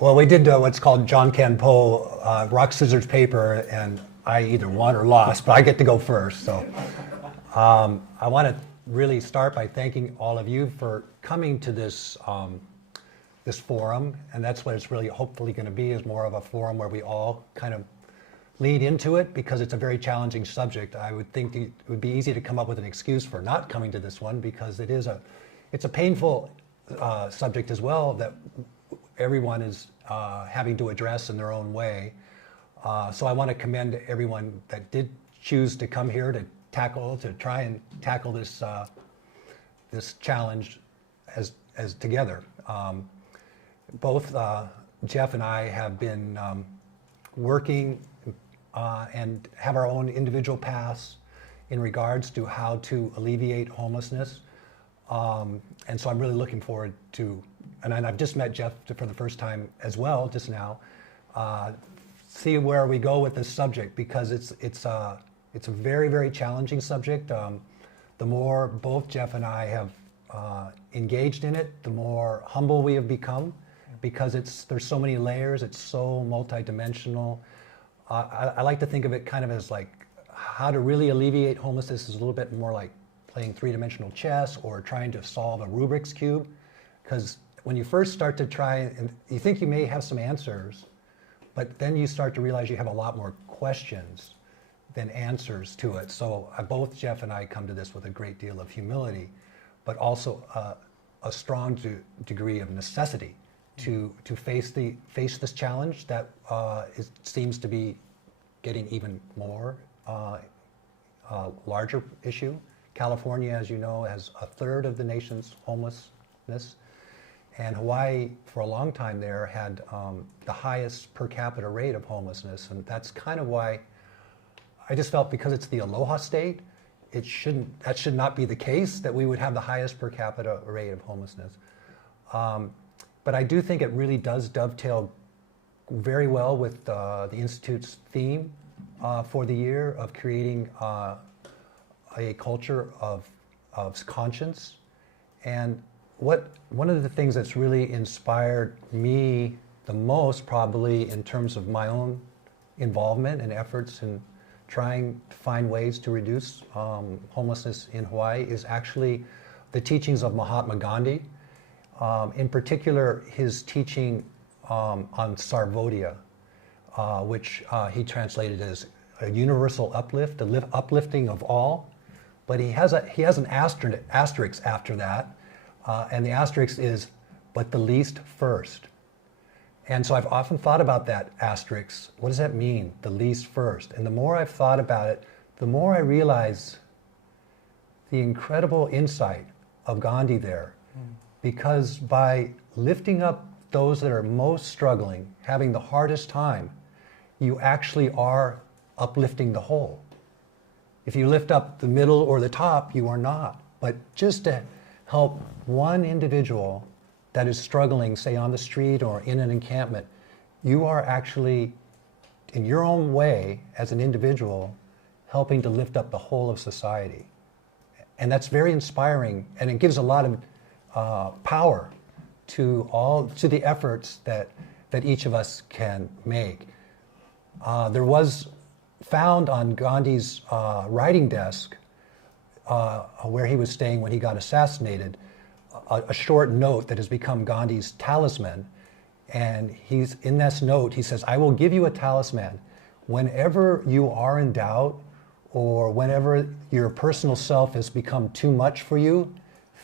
Well, we did what's called John Can Po, rock, scissors, paper, and I either won or lost, but I get to go first. So I want to really start by thanking all of you for coming to this this forum, and that's what it's really hopefully going to be, is more of a forum where we all kind of lead into it, because it's a very challenging subject. I would think it would be easy to come up with an excuse for not coming to this one, because it's a painful subject as well that everyone is having to address in their own way. So I want to commend everyone that did choose to come here to try and tackle this this challenge as together. Both Jeff and I have been working and have our own individual paths in regards to how to alleviate homelessness. And so I'm really looking forward to, and I've just met Jeff for the first time as well just now, see where we go with this subject, because it's a very, very challenging subject. The more both Jeff and I have engaged in it, the more humble we have become, because there's so many layers, it's so multidimensional. I like to think of it kind of as like how to really alleviate homelessness is a little bit more like playing three-dimensional chess or trying to solve a Rubik's Cube. Because when you first start to try, and you think you may have some answers, but then you start to realize you have a lot more questions than answers to it. So both Jeff and I come to this with a great deal of humility, but also a strong degree of necessity to face this challenge that seems to be getting even more larger issue. California, as you know, has a third of the nation's homelessness, and Hawaii, for a long time there, had the highest per capita rate of homelessness, and that's kind of why I just felt, because it's the aloha state, that should not be the case, that we would have the highest per capita rate of homelessness. But I do think it really does dovetail very well with the Institute's theme for the year of creating a culture of conscience. And one of the things that's really inspired me the most, probably in terms of my own involvement and efforts in trying to find ways to reduce homelessness in Hawaii, is actually the teachings of Mahatma Gandhi. In particular, his teaching on sarvodaya, which he translated as a universal uplift, uplifting of all. But he has an asterisk after that, and the asterisk is, but the least first. And so I've often thought about that asterisk. What does that mean, the least first? And the more I've thought about it, the more I realize the incredible insight of Gandhi there. Because by lifting up those that are most struggling, having the hardest time, you actually are uplifting the whole. If you lift up the middle or the top, you are not. But just to help one individual that is struggling, say on the street or in an encampment, you are actually, in your own way, as an individual, helping to lift up the whole of society. And that's very inspiring, and it gives a lot of power to the efforts that each of us can make. There was found on Gandhi's writing desk, where he was staying when he got assassinated, a short note that has become Gandhi's talisman. And in this note, he says, "I will give you a talisman. Whenever you are in doubt, or whenever your personal self has become too much for you,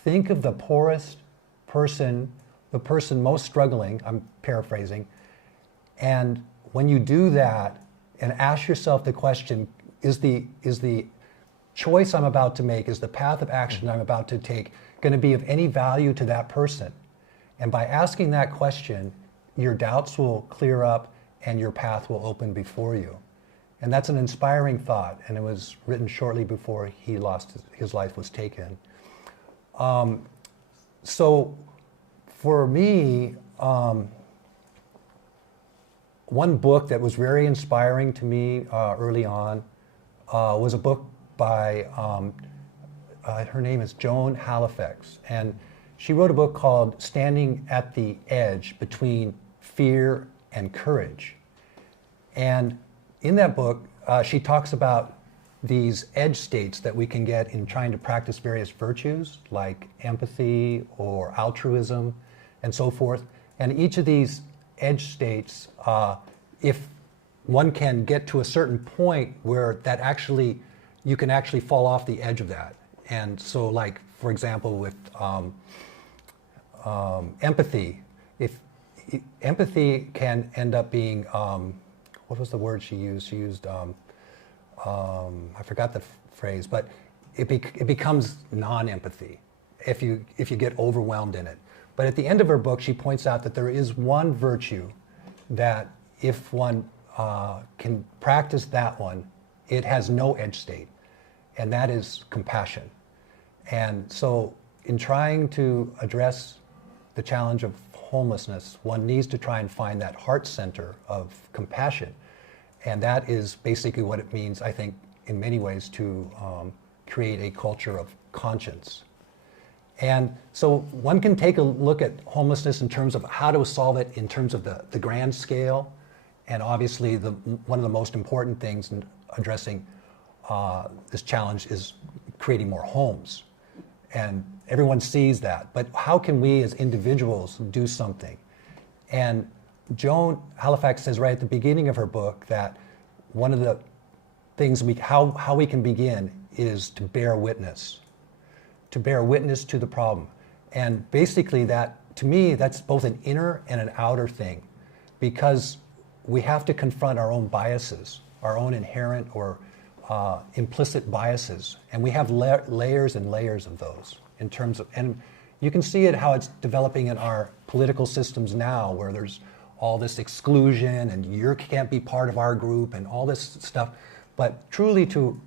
think of the poorest person, the person most struggling," I'm paraphrasing, "and when you do that, and ask yourself the question, is the choice I'm about to make, is the path of action I'm about to take going to be of any value to that person? And by asking that question, your doubts will clear up and your path will open before you." And that's an inspiring thought, and it was written shortly before his life was taken. So for me, one book that was very inspiring to me early on was a book by, her name is Joan Halifax, and she wrote a book called Standing at the Edge Between fear, and courage. And in that book, she talks about these edge states that we can get in trying to practice various virtues like empathy or altruism and so forth. And each of these edge states, if one can get to a certain point where that actually, you can actually fall off the edge of that. And so like, for example, with empathy, if empathy can end up being, what was the word she used? She used, I forgot the phrase, but it becomes non-empathy if you get overwhelmed in it. But at the end of her book, she points out that there is one virtue that if one can practice that one, it has no edge state, and that is compassion. And so in trying to address the challenge of homelessness, one needs to try and find that heart center of compassion. And that is basically what it means, I think, in many ways, to create a culture of conscience. And so one can take a look at homelessness in terms of how to solve it in terms of the grand scale. And obviously, one of the most important things in addressing this challenge is creating more homes. And everyone sees that. But how can we as individuals do something? And Joan Halifax says right at the beginning of her book that one of the things how we can begin is to bear witness to the problem. And basically that, to me, that's both an inner and an outer thing, because we have to confront our own biases, our own inherent or implicit biases. And we have layers and layers of those in terms of, and you can see it how it's developing in our political systems now, where there's all this exclusion and you can't be part of our group and all this stuff. But truly to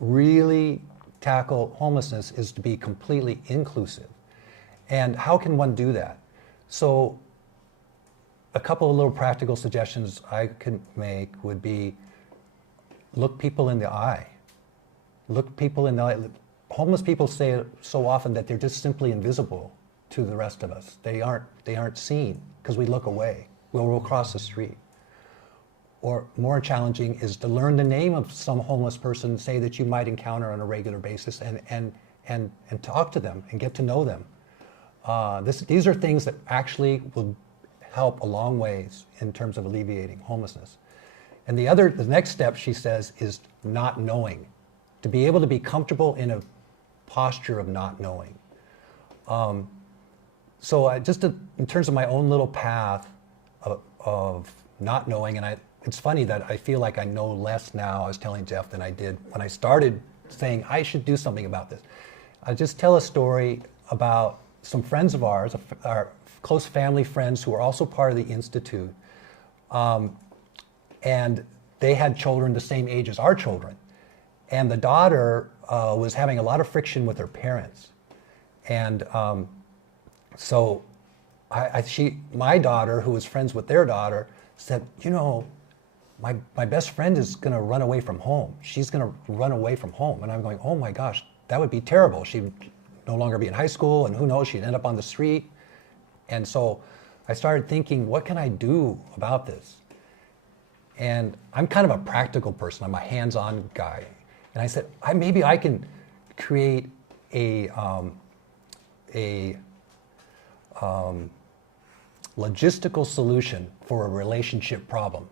really tackle homelessness is to be completely inclusive. And how can one do that? So a couple of little practical suggestions I could make would be look people in the eye. Look people in the eye. Homeless people say so often that they're just simply invisible to the rest of us. They aren't seen because we look away. We'll cross the street. Or more challenging is to learn the name of some homeless person, say, that you might encounter on a regular basis, and talk to them and get to know them. These are things that actually will help a long ways in terms of alleviating homelessness. And the next step, she says, is not knowing. To be able to be comfortable in a posture of not knowing. So in terms of my own little path of not knowing, and it's funny that I feel like I know less now, I was telling Jeff, than I did when I started saying I should do something about this. I just tell a story about some friends of ours, our close family friends who are also part of the Institute, and they had children the same age as our children. And the daughter was having a lot of friction with her parents. And so my daughter, who was friends with their daughter, said, you know, my best friend is going to run away from home. She's going to run away from home. And I'm going, oh my gosh, that would be terrible. She'd no longer be in high school, and who knows, she'd end up on the street. And so I started thinking, what can I do about this? And I'm kind of a practical person. I'm a hands-on guy. And I said, maybe I can create a logistical solution for a relationship problem,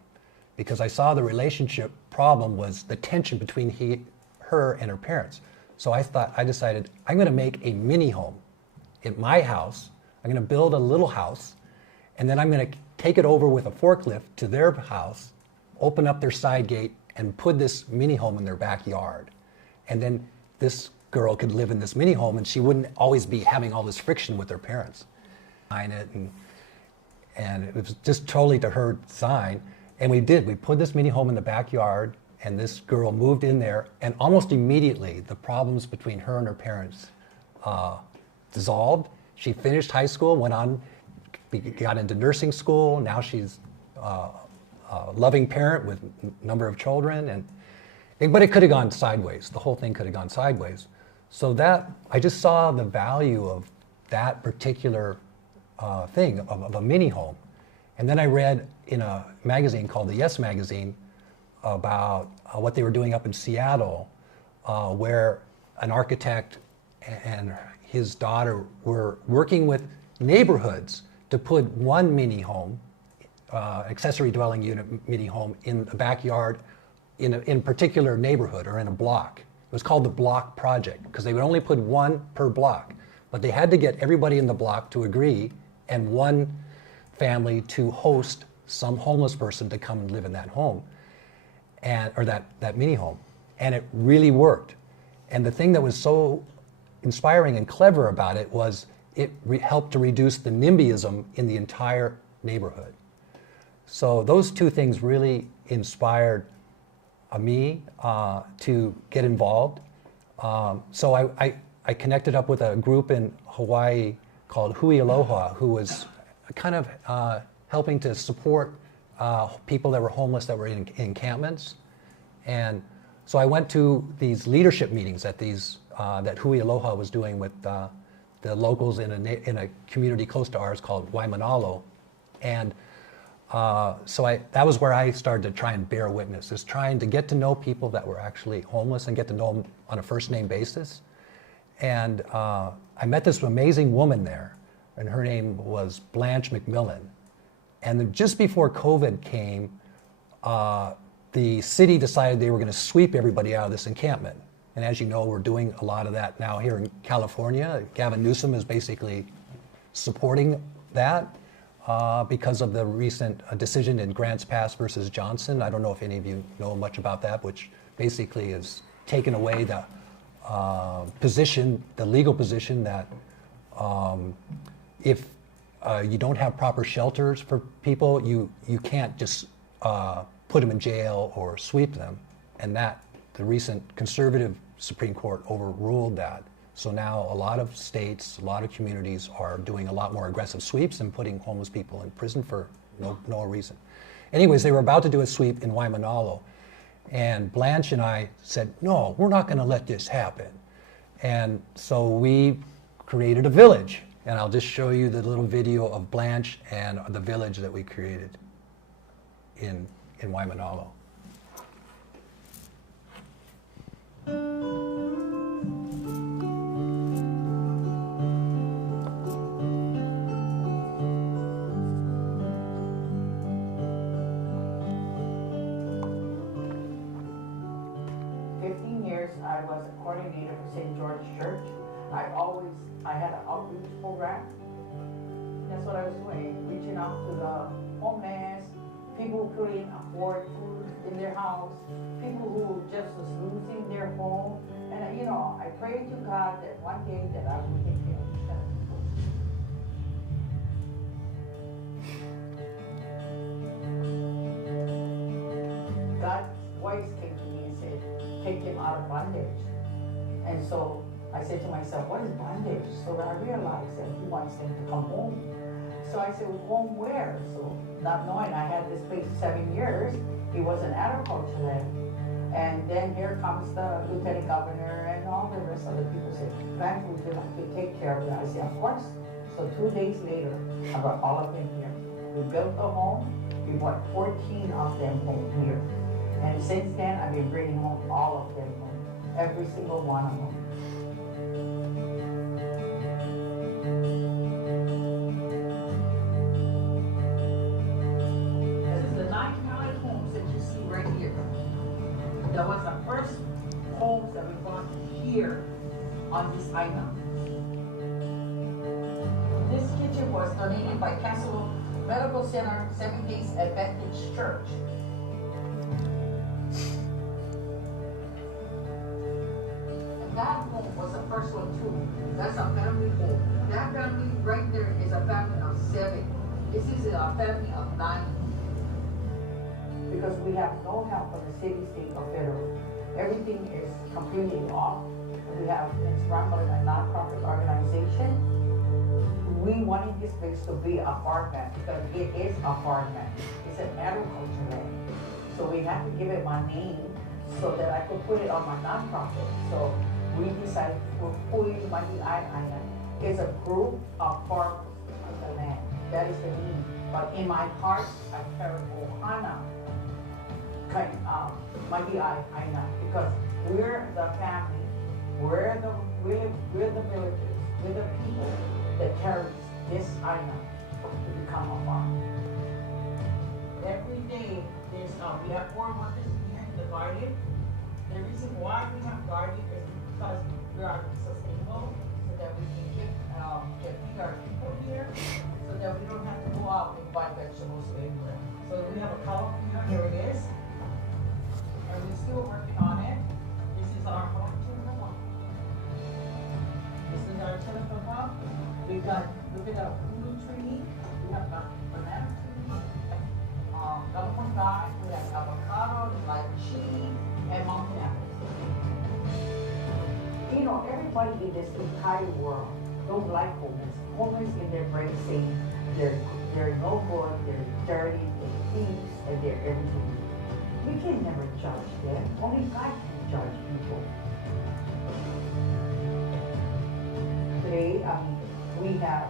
because I saw the relationship problem was the tension between her and her parents. So I decided I'm going to make a mini home at my house. I'm going to build a little house, and then I'm going to take it over with a forklift to their house, open up their side gate, and put this mini home in their backyard. And then this girl could live in this mini home, and she wouldn't always be having all this friction with her parents. And it was just totally to her design. And we put this mini home in the backyard, and this girl moved in there, and almost immediately the problems between her and her parents dissolved. She finished high school, went on, got into nursing school. Now she's a loving parent with a number of children, but it could have gone sideways. The whole thing could have gone sideways. So I just saw the value of that particular thing of a mini home. And then I read in a magazine called the Yes Magazine about what they were doing up in Seattle, where an architect and his daughter were working with neighborhoods to put one mini home, accessory dwelling unit mini home, in the backyard in a particular neighborhood or in a block. It was called the block project because they would only put one per block, but they had to get everybody in the block to agree and one family to host some homeless person to come and live in that home, or that mini home. And it really worked. And the thing that was so inspiring and clever about it was it helped to reduce the NIMBYism in the entire neighborhood. So those two things really inspired me to get involved. So I connected up with a group in Hawaii called Hui Aloha, who was kind of helping to support people that were homeless that were in encampments. And so I went to these leadership meetings at these that Hui Aloha was doing with the locals in a community close to ours called Waimanalo. And so that was where I started to try and bear witness, is trying to get to know people that were actually homeless and get to know them on a first name basis. And I met this amazing woman there, and her name was Blanche McMillan. And then just before COVID came, the city decided they were going to sweep everybody out of this encampment. And as you know, we're doing a lot of that now here in California. Gavin Newsom is basically supporting that because of the recent decision in Grants Pass versus Johnson. I don't know if any of you know much about that, which basically is taken away the position, the legal position that if you don't have proper shelters for people, you can't just put them in jail or sweep them. And that the recent conservative Supreme Court overruled that. So now a lot of states, a lot of communities are doing a lot more aggressive sweeps and putting homeless people in prison for no reason. Anyways, they were about to do a sweep in Waimanalo. And Blanche and I said, no, we're not going to let this happen. And so we created a village. And I'll just show you the little video of Blanche and the village that we created in Waimanalo. 15 years I was a coordinator for St. George Church. I had an outreach program. That's what I was doing, reaching out to the homeless, people who couldn't afford food in their house, people who just was losing their home. And I prayed to God that one day that I would take care of these kind of people. God's voice came to me and said, take them out of bondage. And so I said to myself, what is bondage? So I realized that he wants them to come home. So I said, well, home where? So not knowing I had this place 7 years, it was an agriculture land. And then here comes the lieutenant governor and all the rest of the people said, Frank, would you like to take care of that? I said, of course. So 2 days later, I brought all of them here. We built a home. We brought 14 of them home here. And since then, I've been bringing home all of them home. Every single one of them. That was the first homes that we bought here on this island. This kitchen was donated by Castle Medical Center, Seventh Day Adventist Church. And that home was the first one too. That's a family home. That family right there is a family of 7. This is a family of 9. Because we have no help from the city, state, or federal. Everything is completely off. It's run by a nonprofit organization. We wanted this place to be a farmland because it is a farmland. It's an agriculture land. So we had to give it my name so that I could put it on my nonprofit. So we decided to put Mahi'ai'Aina. It's a group of farmers on the land. That is the name. But in my heart, I carry ohana, Mahi'ai'Aina, because we're the family, we're the villagers, we're the people that carries this Aina to become a farm. Every day, we have 4 workers here in the garden. The reason why we have garden is because we are sustainable, so that we can feed our people here, so that we don't have to go out and buy vegetables anywhere. So we have a jalapeno, here it is, and we're still working on it. This is our home telephone. This is our telephone pump. We've got, look at our kudu tree, we have got banana tree, galapungai, we have avocado, lychee, and mountain apples. You know, everybody in this entire world don't like homeless. Homeless in their brain saying they're no good, they're dirty, they're thieves, and they're everything. We can never judge them. Only God can judge people. Today, we have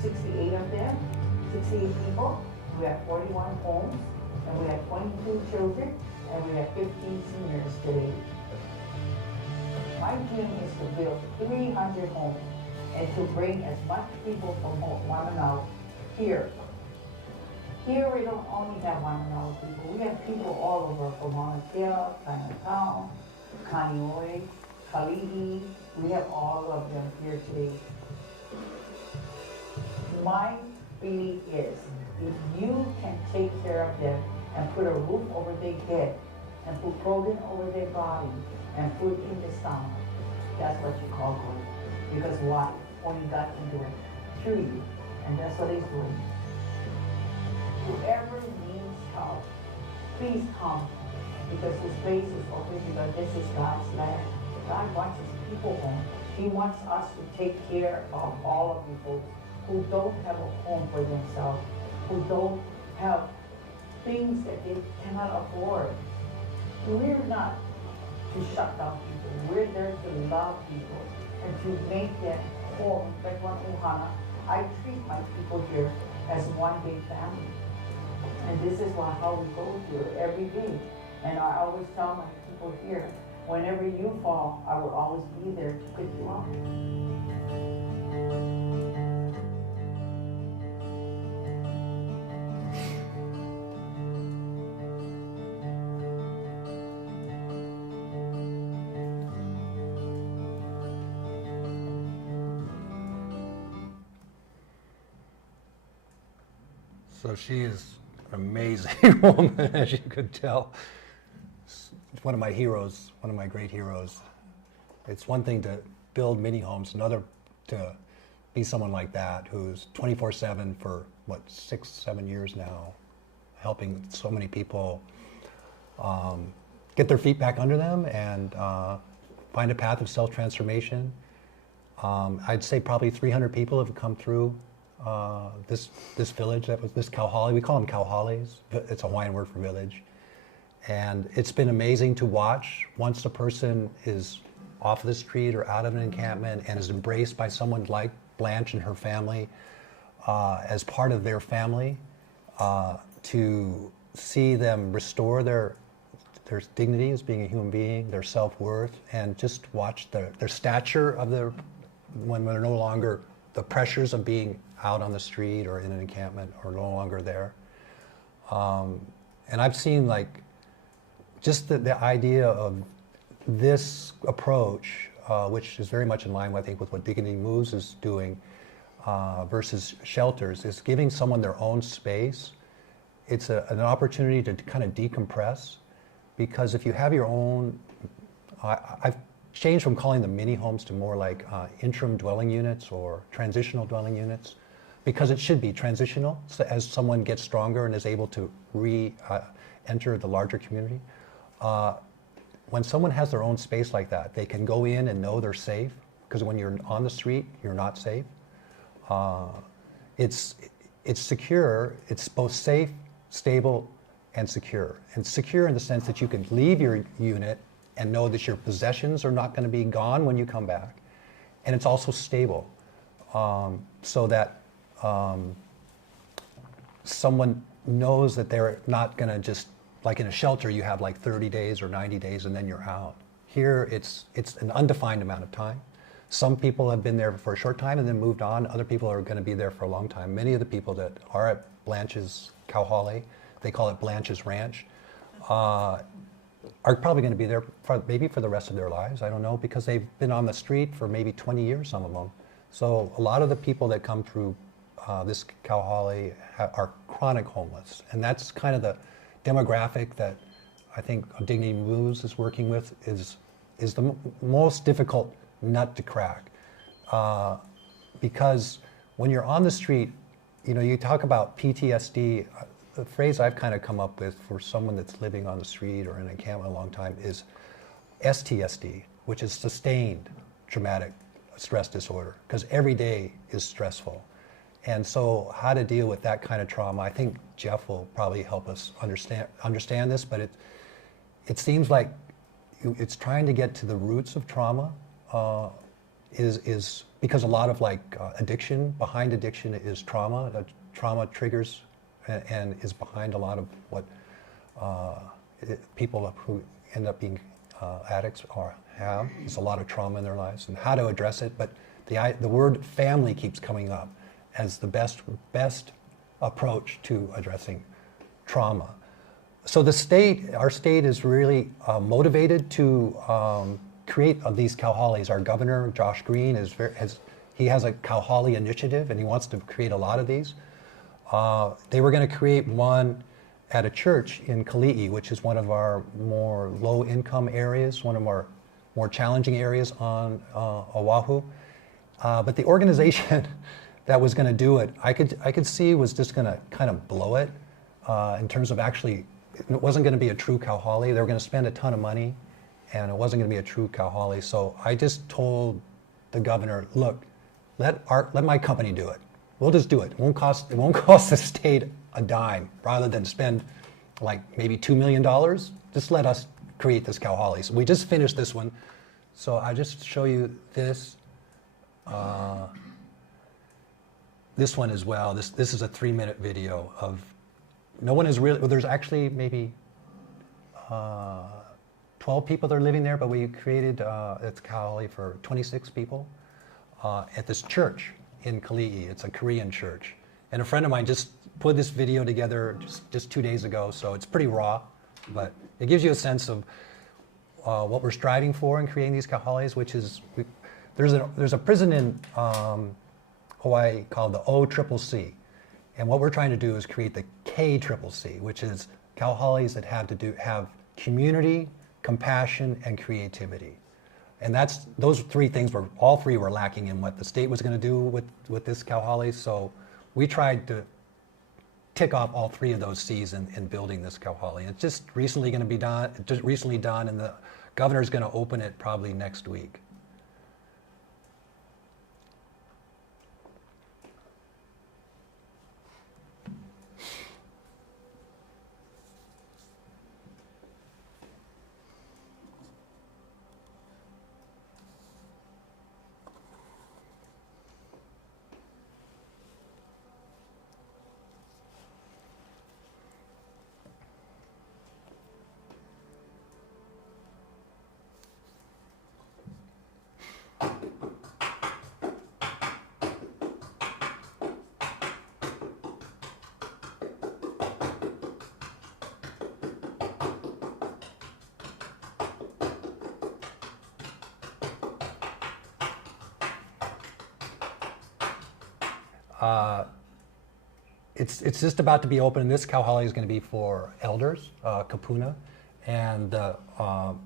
68 of them, 68 people. We have 41 homes, and we have 22 children, and we have 15 seniors today. My dream is to build 300 homes and to bring as much people from Mahi'ai'Aina here. Here we don't only have Mahi'ai'Aina people, we have people all over from Mauna Kea, Chinatown, Kaneohe, Kalihi. We have all of them here today. My belief is, if you can take care of them and put a roof over their head and put clothing over their body and food in the stomach, that's what you call good. Because why? Only God can do it through you. And that's what He's doing. Whoever needs help, please come. Because His face is open, because this is God's land. God wants His people home. He wants us to take care of all of you folks who don't have a home for themselves, who don't have things that they cannot afford. We're not to shut down people. We're there to love people and to make them home. Like one ohana, I treat my people here as one big family. And this is how we go here every day. And I always tell my people here, whenever you fall, I will always be there to pick you up. So she is an amazing woman, as you could tell. One of my heroes, one of my great heroes. It's one thing to build mini homes, another to be someone like that who's 24/7 for, 6-7 years now, helping so many people get their feet back under them and find a path of self-transformation. I'd say probably 300 people have come through this village, this kauhale. We call them kauhales. It's a Hawaiian word for village. And it's been amazing to watch once a person is off the street or out of an encampment and is embraced by someone like Blanche and her family as part of their family, to see them restore their dignity as being a human being, their self-worth, and just watch their stature of when they're no longer, the pressures of being out on the street or in an encampment are no longer there. And I've seen just the idea of this approach, which is very much in line, I think, with what DignityMoves is doing versus shelters, is giving someone their own space. It's an opportunity to kind of decompress, because if you have your own, I've changed from calling them mini homes to more like interim dwelling units or transitional dwelling units, because it should be transitional, so as someone gets stronger and is able to enter the larger community. When someone has their own space like that, they can go in and know they're safe, because when you're on the street, you're not safe. It's secure. It's both safe, stable, and secure. And secure in the sense that you can leave your unit and know that your possessions are not going to be gone when you come back. And it's also stable, so that someone knows that they're not going to just, like in a shelter, you have like 30 days or 90 days and then you're out. Here, it's an undefined amount of time. Some people have been there for a short time and then moved on. Other people are going to be there for a long time. Many of the people that are at Blanche's Kauhale, they call it Blanche's Ranch, are probably going to be there maybe for the rest of their lives. I don't know, because they've been on the street for maybe 20 years, some of them. So a lot of the people that come through this Kauhale are chronic homeless. And that's kind of the demographic that I think DignityMoves is working with, is the most difficult nut to crack. Because when you're on the street, you know, you talk about PTSD, the phrase I've kind of come up with for someone that's living on the street or in a encampment a long time is STSD, which is sustained traumatic stress disorder, because every day is stressful. And so how to deal with that kind of trauma, I think Jeff will probably help us understand this, but it seems like it's trying to get to the roots of trauma, is because a lot of addiction, behind addiction is trauma. Trauma triggers and is behind a lot of what people who end up being addicts or have. There's a lot of trauma in their lives and how to address it. But the word family keeps coming up as the best approach to addressing trauma. So our state is really motivated to create these kauhales. Our governor, Josh Green, he has a kauhale initiative and he wants to create a lot of these. They were going to create one at a church in Kali'i, which is one of our more low-income areas, one of our more challenging areas on Oahu. But the organization that was going to do it, I could see was just going to kind of blow it in terms of actually, it wasn't going to be a true kauhale. They were going to spend a ton of money, and it wasn't going to be a true kauhale. So I just told the governor, look, let my company do it. We'll just do it. It won't cost the state a dime. Rather than spend like maybe $2 million, just let us create this kauhale. So we just finished this one. So I just show you this. This one as well. This is a 3-minute video of, no one is really, well, there's actually maybe 12 people that are living there, but we created it's kauhale for 26 people at this church in Kali'i. It's a Korean church. And a friend of mine just put this video together just 2 days ago, so it's pretty raw, but it gives you a sense of what we're striving for in creating these kauhales, which is, there's a prison in Hawaii called the OCCC. And what we're trying to do is create the KCCC, which is kauhales that have community, compassion, and creativity. And those 3 things all three were lacking in what the state was going to do with this kauhale. So we tried to tick off all 3 of those C's in building this kauhale. It's just recently done, and the governor's going to open it probably next week. It's just about to be open. This kauhale is going to be for elders, kapuna, and the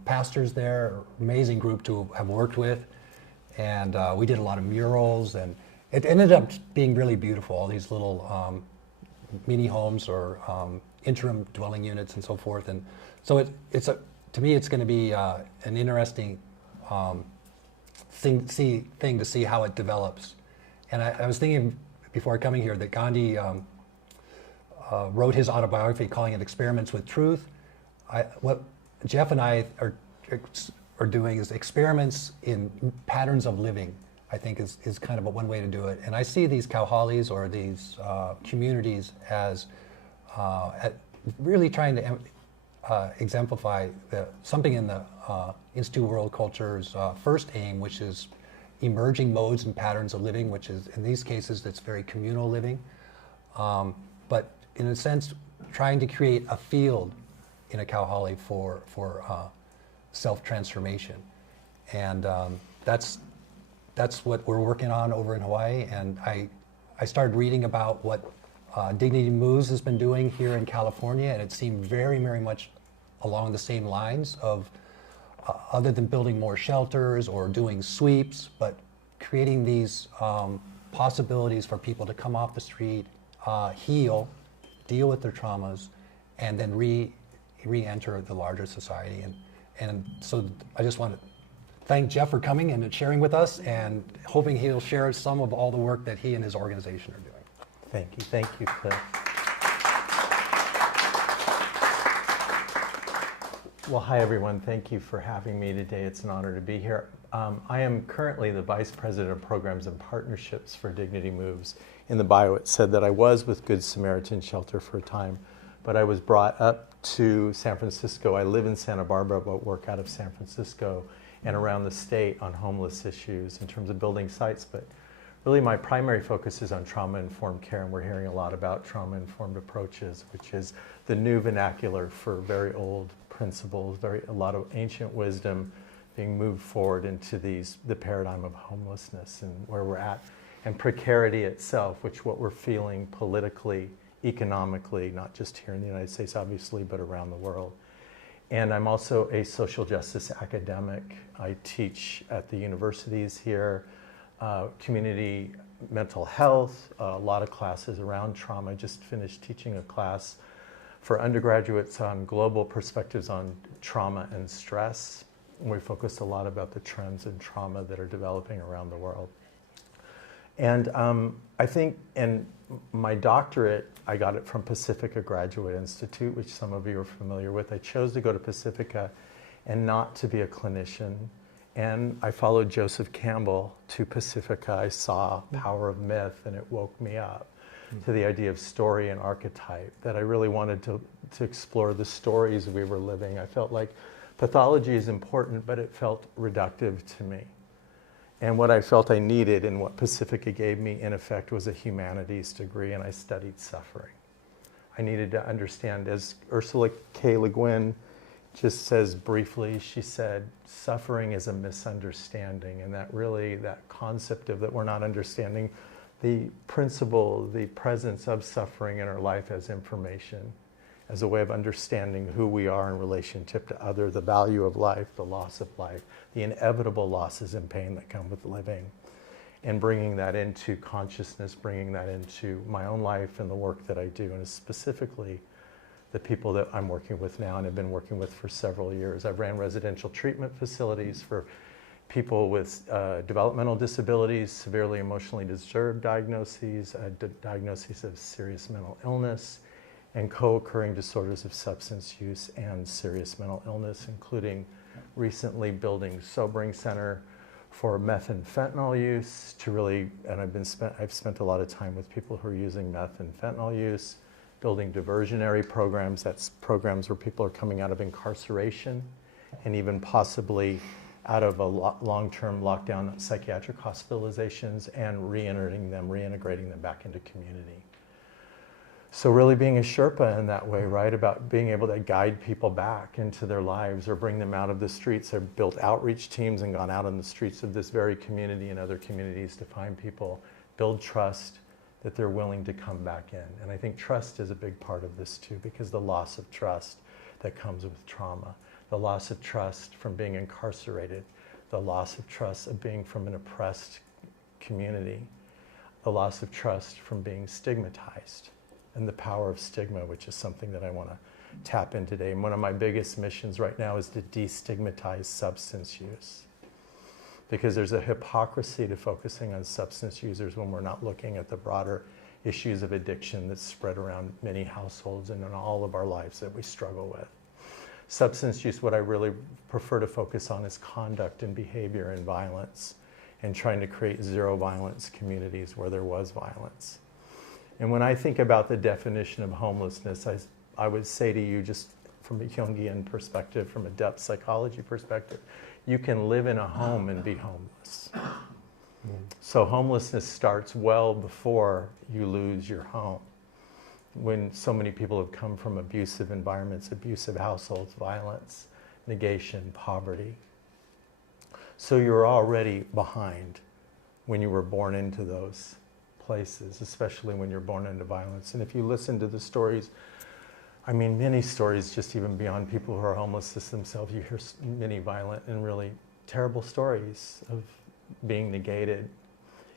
pastors there, amazing group to have worked with, and we did a lot of murals, and it ended up being really beautiful. All these little mini homes or interim dwelling units and so forth, and so to me it's going to be an interesting thing to see how it develops. And I was thinking before coming here that Gandhi wrote his autobiography calling it Experiments with Truth. What Jeff and I are doing is experiments in patterns of living. I think is kind of one way to do it. And I see these kauhales or these communities as really trying to exemplify something in the Institute World Culture's first aim, which is emerging modes and patterns of living, which is, in these cases, it's very communal living. But in a sense, trying to create a field in a kauhale for self-transformation. And that's what we're working on over in Hawaii. And I started reading about what DignityMoves has been doing here in California, and it seemed very, very much along the same lines of, other than building more shelters or doing sweeps, but creating these possibilities for people to come off the street, heal, deal with their traumas, and then re-enter the larger society. And so I just want to thank Jeff for coming and sharing with us, and hoping he'll share some of all the work that he and his organization are doing. Thank you, Cliff. Well, hi everyone. Thank you for having me today. It's an honor to be here. I am currently the Vice President of Programs and Partnerships for DignityMoves. In the bio it said that I was with Good Samaritan Shelter for a time, but I was brought up to San Francisco. I live in Santa Barbara, but work out of San Francisco and around the state on homeless issues in terms of building sites. But really my primary focus is on trauma-informed care, and we're hearing a lot about trauma-informed approaches, which is the new vernacular for very old principles, a lot of ancient wisdom being moved forward into the paradigm of homelessness and where we're at, and precarity itself, which what we're feeling politically, economically, not just here in the United States, obviously, but around the world. And I'm also a social justice academic. I teach at the universities here, community mental health, a lot of classes around trauma. I just finished teaching a class for undergraduates on global perspectives on trauma and stress. We focused a lot about the trends in trauma that are developing around the world. And I think, and my doctorate, I got it from Pacifica Graduate Institute, which some of you are familiar with. I chose to go to Pacifica and not to be a clinician. And I followed Joseph Campbell to Pacifica. I saw Power of Myth, and it woke me up to the idea of story and archetype, that I really wanted to explore the stories we were living. I felt like pathology is important, but it felt reductive to me. And what I felt I needed, and what Pacifica gave me, in effect, was a humanities degree, and I studied suffering. I needed to understand, as Ursula K. Le Guin just says briefly, she said, suffering is a misunderstanding, and that concept of that we're not understanding the principle, the presence of suffering in our life as information, as a way of understanding who we are in relationship to other, the value of life, the loss of life, the inevitable losses and pain that come with living, and bringing that into consciousness, bringing that into my own life and the work that I do, and specifically the people that I'm working with now and have been working with for several years. I've ran residential treatment facilities for people with developmental disabilities, severely emotionally disturbed diagnoses, diagnoses of serious mental illness, and co-occurring disorders of substance use and serious mental illness, including recently building sobering center for meth and fentanyl use to really, and I've spent a lot of time with people who are using meth and fentanyl use, building diversionary programs. That's programs where people are coming out of incarceration and even possibly out of a long-term lockdown psychiatric hospitalizations, and reintegrating them back into community. So really being a Sherpa in that way, right? About being able to guide people back into their lives or bring them out of the streets. I've built outreach teams and gone out on the streets of this very community and other communities to find people, build trust that they're willing to come back in. And I think trust is a big part of this too, because the loss of trust that comes with trauma, the loss of trust from being incarcerated, the loss of trust of being from an oppressed community, the loss of trust from being stigmatized, and the power of stigma, which is something that I want to tap in today. And one of my biggest missions right now is to destigmatize substance use, because there's a hypocrisy to focusing on substance users when we're not looking at the broader issues of addiction that's spread around many households and in all of our lives that we struggle with. Substance use, what I really prefer to focus on is conduct and behavior and violence and trying to create zero violence communities where there was violence. And when I think about the definition of homelessness, I would say to you, just from a Jungian perspective, from a depth psychology perspective, you can live in a home and be homeless. So homelessness starts well before you lose your home. When so many people have come from abusive environments, abusive households, violence, negation, poverty. So you're already behind when you were born into those places, especially when you're born into violence. And if you listen to the stories, I mean, many stories, just even beyond people who are homeless themselves, you hear many violent and really terrible stories of being negated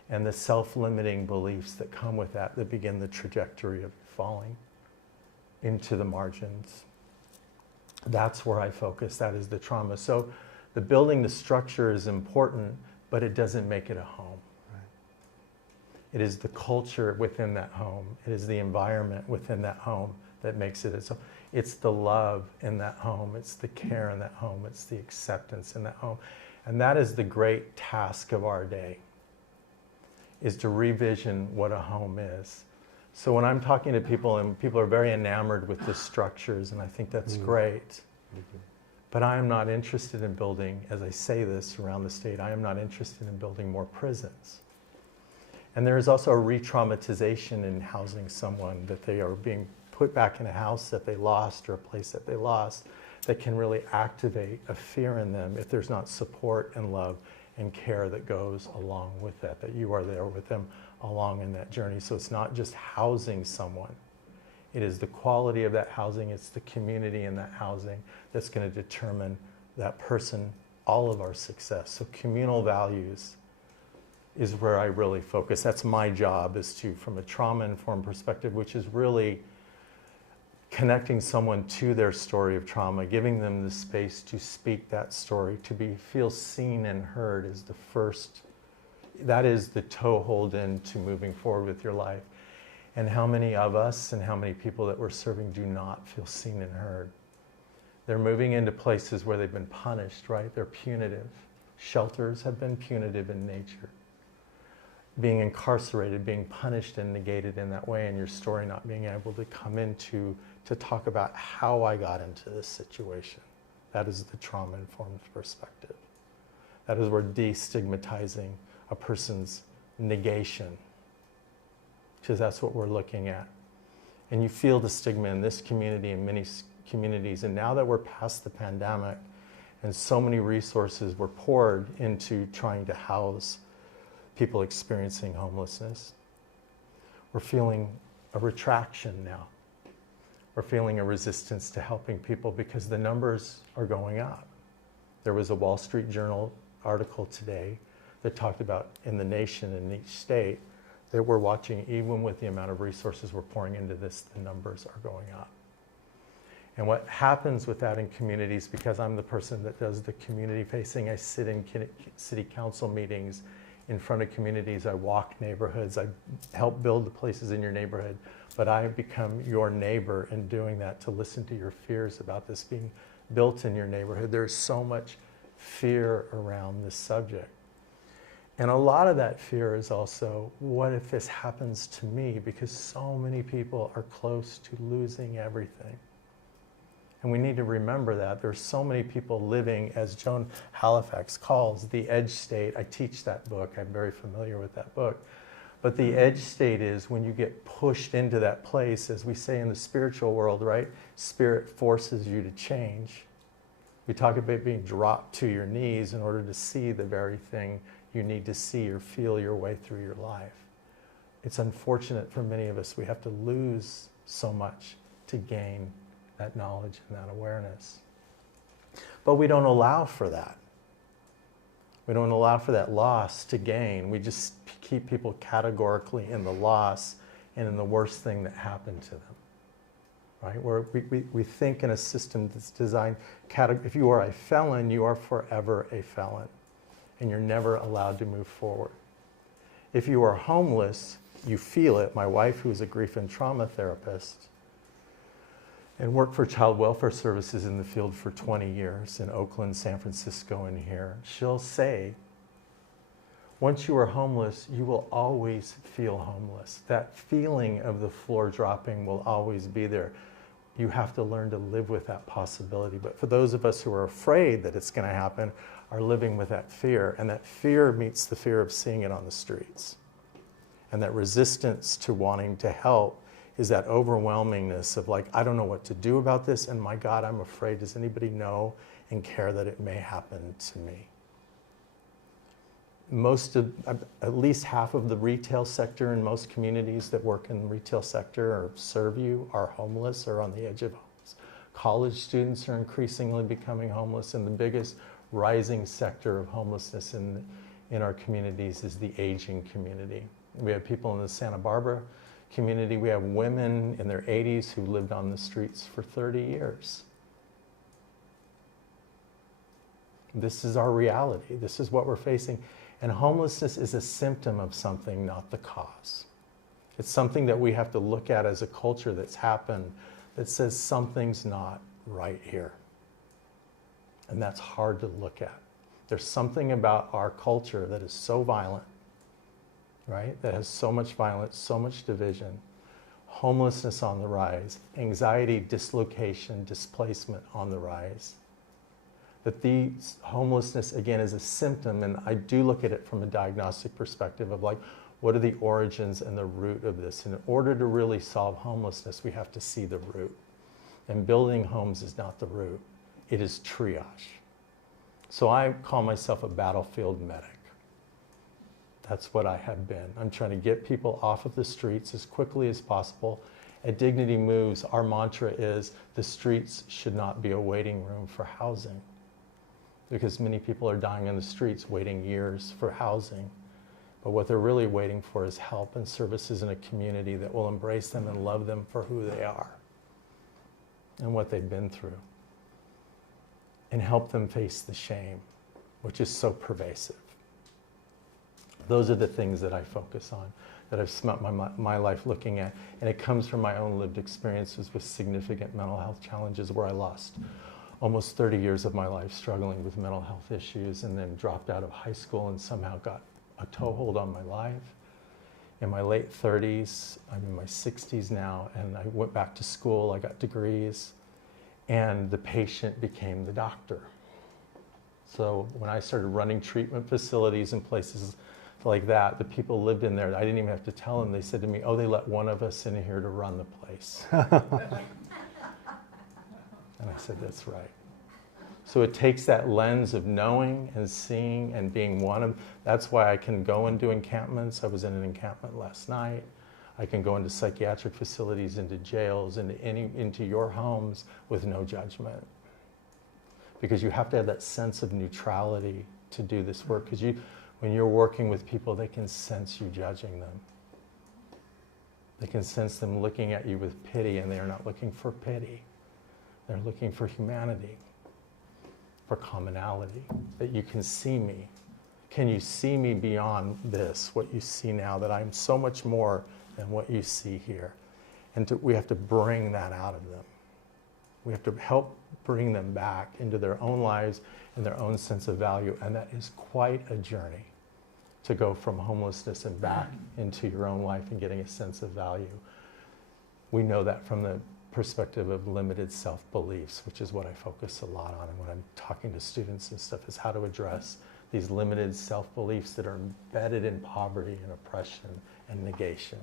and the self-limiting beliefs that come with that begin the trajectory of falling into the margins. That's where I focus. That is the trauma. So the building the structure is important, but it doesn't make it a home. It is the culture within that home. It is the environment within that home that makes it its own. It's the love in that home. It's the care in that home. It's the acceptance in that home. And that is the great task of our day, is to revision what a home is. So when I'm talking to people, and people are very enamored with the structures, and I think that's great, but I am not interested in building, as I say this around the state, I am not interested in building more prisons. And there is also a re-traumatization in housing someone, that they are being put back in a house that they lost or a place that they lost, that can really activate a fear in them if there's not support and love and care that goes along with that, that you are there with them along in that journey. So it's not just housing someone. It is the quality of that housing, it's the community in that housing that's going to determine that person, all of our success. So communal values is where I really focus. That's my job, is to, from a trauma-informed perspective, which is really connecting someone to their story of trauma, giving them the space to speak that story, to feel seen and heard is the first, that is the toehold into moving forward with your life. And how many of us and how many people that we're serving do not feel seen and heard? They're moving into places where they've been punished, right? They're punitive. Shelters have been punitive in nature. Being incarcerated, being punished and negated in that way, and your story not being able to come into to talk about how I got into this situation. That is the trauma-informed perspective. That is where destigmatizing a person's negation, because that's what we're looking at. And you feel the stigma in this community and many communities, and now that we're past the pandemic and so many resources were poured into trying to house people experiencing homelessness, we're feeling a retraction now. We're feeling a resistance to helping people because the numbers are going up. There was a Wall Street Journal article today that talked about in the nation, in each state, that we're watching, even with the amount of resources we're pouring into this, the numbers are going up. And what happens with that in communities, because I'm the person that does the community facing, I sit in city council meetings in front of communities, I walk neighborhoods, I help build the places in your neighborhood, but I become your neighbor in doing that, to listen to your fears about this being built in your neighborhood. There's so much fear around this subject. And a lot of that fear is also, what if this happens to me? Because so many people are close to losing everything. And we need to remember that. There's so many people living, as Joan Halifax calls, the edge state. I teach that book. I'm very familiar with that book. But the edge state is when you get pushed into that place, as we say in the spiritual world, right? Spirit forces you to change. We talk about being dropped to your knees in order to see the very thing you need to see or feel your way through your life. It's unfortunate for many of us. We have to lose so much to gain that knowledge and that awareness. But we don't allow for that. We don't allow for that loss to gain. We just keep people categorically in the loss and in the worst thing that happened to them. Right? Where we think in a system that's designed, if you are a felon, you are forever a felon, and you're never allowed to move forward. If you are homeless, you feel it. My wife, who's a grief and trauma therapist, and worked for child welfare services in the field for 20 years in Oakland, San Francisco, and here, she'll say, Once you are homeless, you will always feel homeless. That feeling of the floor dropping will always be there. You have to learn to live with that possibility. But for those of us who are afraid that it's going to happen, are living with that fear. And that fear meets the fear of seeing it on the streets. And that resistance to wanting to help is that overwhelmingness of like, I don't know what to do about this, and my God, I'm afraid. Does anybody know and care that it may happen to me? At least half of the retail sector in most communities that work in the retail sector or serve you are homeless or on the edge of homeless. College students are increasingly becoming homeless, and the biggest rising sector of homelessness in our communities is the aging community. We have people in the Santa Barbara community. We have women in their 80s who lived on the streets for 30 years. This is our reality. This is what we're facing. And homelessness is a symptom of something, not the cause. It's something that we have to look at as a culture that's happened that says something's not right here. And that's hard to look at. There's something about our culture that is so violent, right? That has so much violence, so much division, homelessness on the rise, anxiety, dislocation, displacement on the rise. That the homelessness, again, is a symptom, and I do look at it from a diagnostic perspective of like, what are the origins and the root of this? And in order to really solve homelessness, we have to see the root. And building homes is not the root, it is triage. So I call myself a battlefield medic. That's what I have been. I'm trying to get people off of the streets as quickly as possible. At Dignity Moves, our mantra is the streets should not be a waiting room for housing, because many people are dying in the streets waiting years for housing. But what they're really waiting for is help and services in a community that will embrace them and love them for who they are and what they've been through, and help them face the shame, which is so pervasive. Those are the things that I focus on, that I've spent my life looking at. And it comes from my own lived experiences with significant mental health challenges, where I lost almost 30 years of my life struggling with mental health issues, and then dropped out of high school and somehow got a toehold on my life. In my late 30s, I'm in my 60s now, and I went back to school, I got degrees, and the patient became the doctor. So when I started running treatment facilities and places like that, the people lived in there. I didn't even have to tell them. They said to me, oh, they let one of us in here to run the place. And I said, that's right. So it takes that lens of knowing and seeing and being one of, that's why I can go and do encampments. I was in an encampment last night. I can go into psychiatric facilities, into jails, into your homes with no judgment. Because you have to have that sense of neutrality to do this work. Because when you're working with people, they can sense you judging them. They can sense them looking at you with pity, and they are not looking for pity. They're looking for humanity, for commonality, that you can see me. Can you see me beyond this, what you see now, that I'm so much more than what you see here? And we have to bring that out of them. We have to help bring them back into their own lives and their own sense of value. And that is quite a journey, to go from homelessness and back into your own life and getting a sense of value. We know that from the perspective of limited self-beliefs, which is what I focus a lot on. And when I'm talking to students and stuff, is how to address these limited self-beliefs that are embedded in poverty and oppression and negation.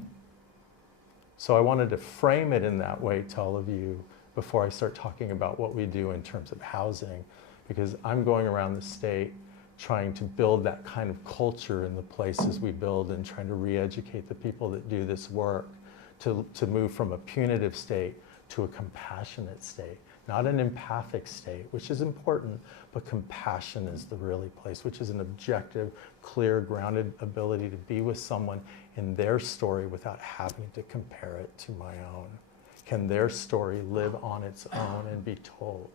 So I wanted to frame it in that way to all of you before I start talking about what we do in terms of housing, because I'm going around the state trying to build that kind of culture in the places we build, and trying to re-educate the people that do this work to move from a punitive state to a compassionate state. Not an empathic state, which is important, but compassion is the really place, which is an objective, clear, grounded ability to be with someone in their story without having to compare it to my own. Can their story live on its own and be told?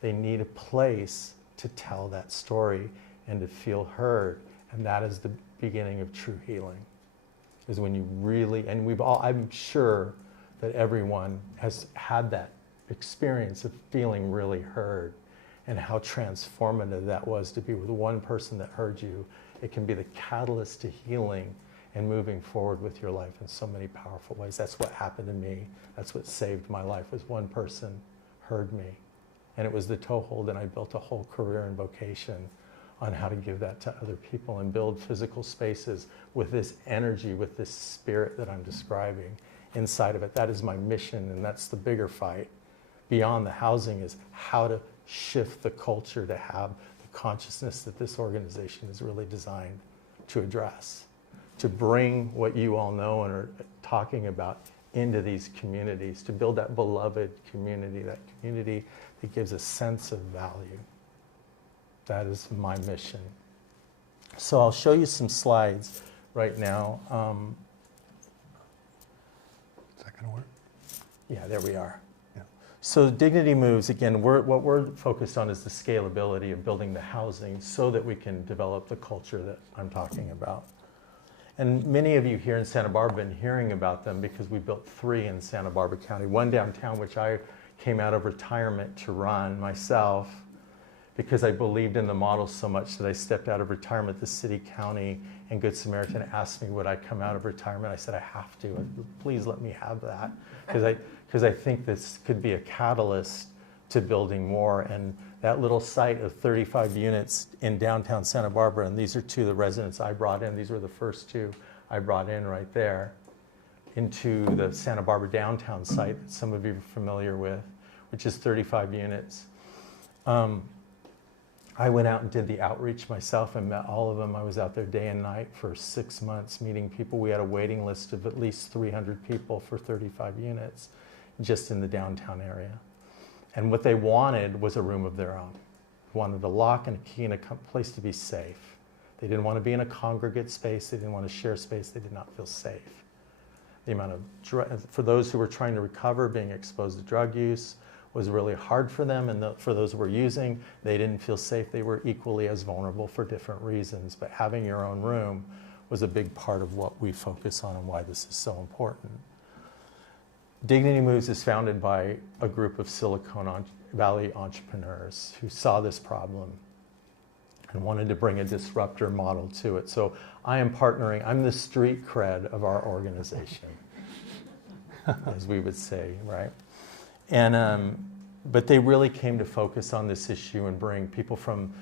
They need a place to tell that story and to feel heard, and that is the beginning of true healing, is when you really, and we've all, I'm sure that everyone has had that experience of feeling really heard, and how transformative that was to be with one person that heard you It can be the catalyst to healing and moving forward with your life in so many powerful ways. That's what happened to me. That's what saved my life, was one person heard me. And it was the toehold, and I built a whole career and vocation on how to give that to other people and build physical spaces with this energy, with this spirit that I'm describing inside of it. That is my mission, and that's the bigger fight. Beyond the housing is how to shift the culture to have the consciousness that this organization is really designed to address, to bring what you all know and are talking about into these communities, to build that beloved community that gives a sense of value. That is my mission. So I'll show you some slides right now. Is that going to work? Yeah, there we are. Yeah. So Dignity Moves, again, what we're focused on is the scalability of building the housing so that we can develop the culture that I'm talking about. And many of you here in Santa Barbara have been hearing about them because we built 3 in Santa Barbara County. One downtown, which I came out of retirement to run myself because I believed in the model so much that I stepped out of retirement. The city, county, and Good Samaritan asked me would I come out of retirement. I said, I have to. Please let me have that. Because I think this could be a catalyst to building more. And that little site of 35 units in downtown Santa Barbara, and these are 2 of the residents I brought in. These were the first 2 I brought in right there into the Santa Barbara downtown site that some of you are familiar with, which is 35 units. I went out and did the outreach myself and met all of them. I was out there day and night for 6 months meeting people. We had a waiting list of at least 300 people for 35 units just in the downtown area. And what they wanted was a room of their own. They wanted a lock and a key and a place to be safe. They didn't want to be in a congregate space. They didn't want to share space. They did not feel safe. The amount of, for those who were trying to recover, being exposed to drug use was really hard for them. And for those who were using, they didn't feel safe. They were equally as vulnerable for different reasons. But having your own room was a big part of what we focus on and why this is so important. Dignity Moves is founded by a group of Silicon Valley entrepreneurs who saw this problem and wanted to bring a disruptor model to it. So I am partnering, I'm the street cred of our organization, as we would say, right? And, but they really came to focus on this issue and bring people from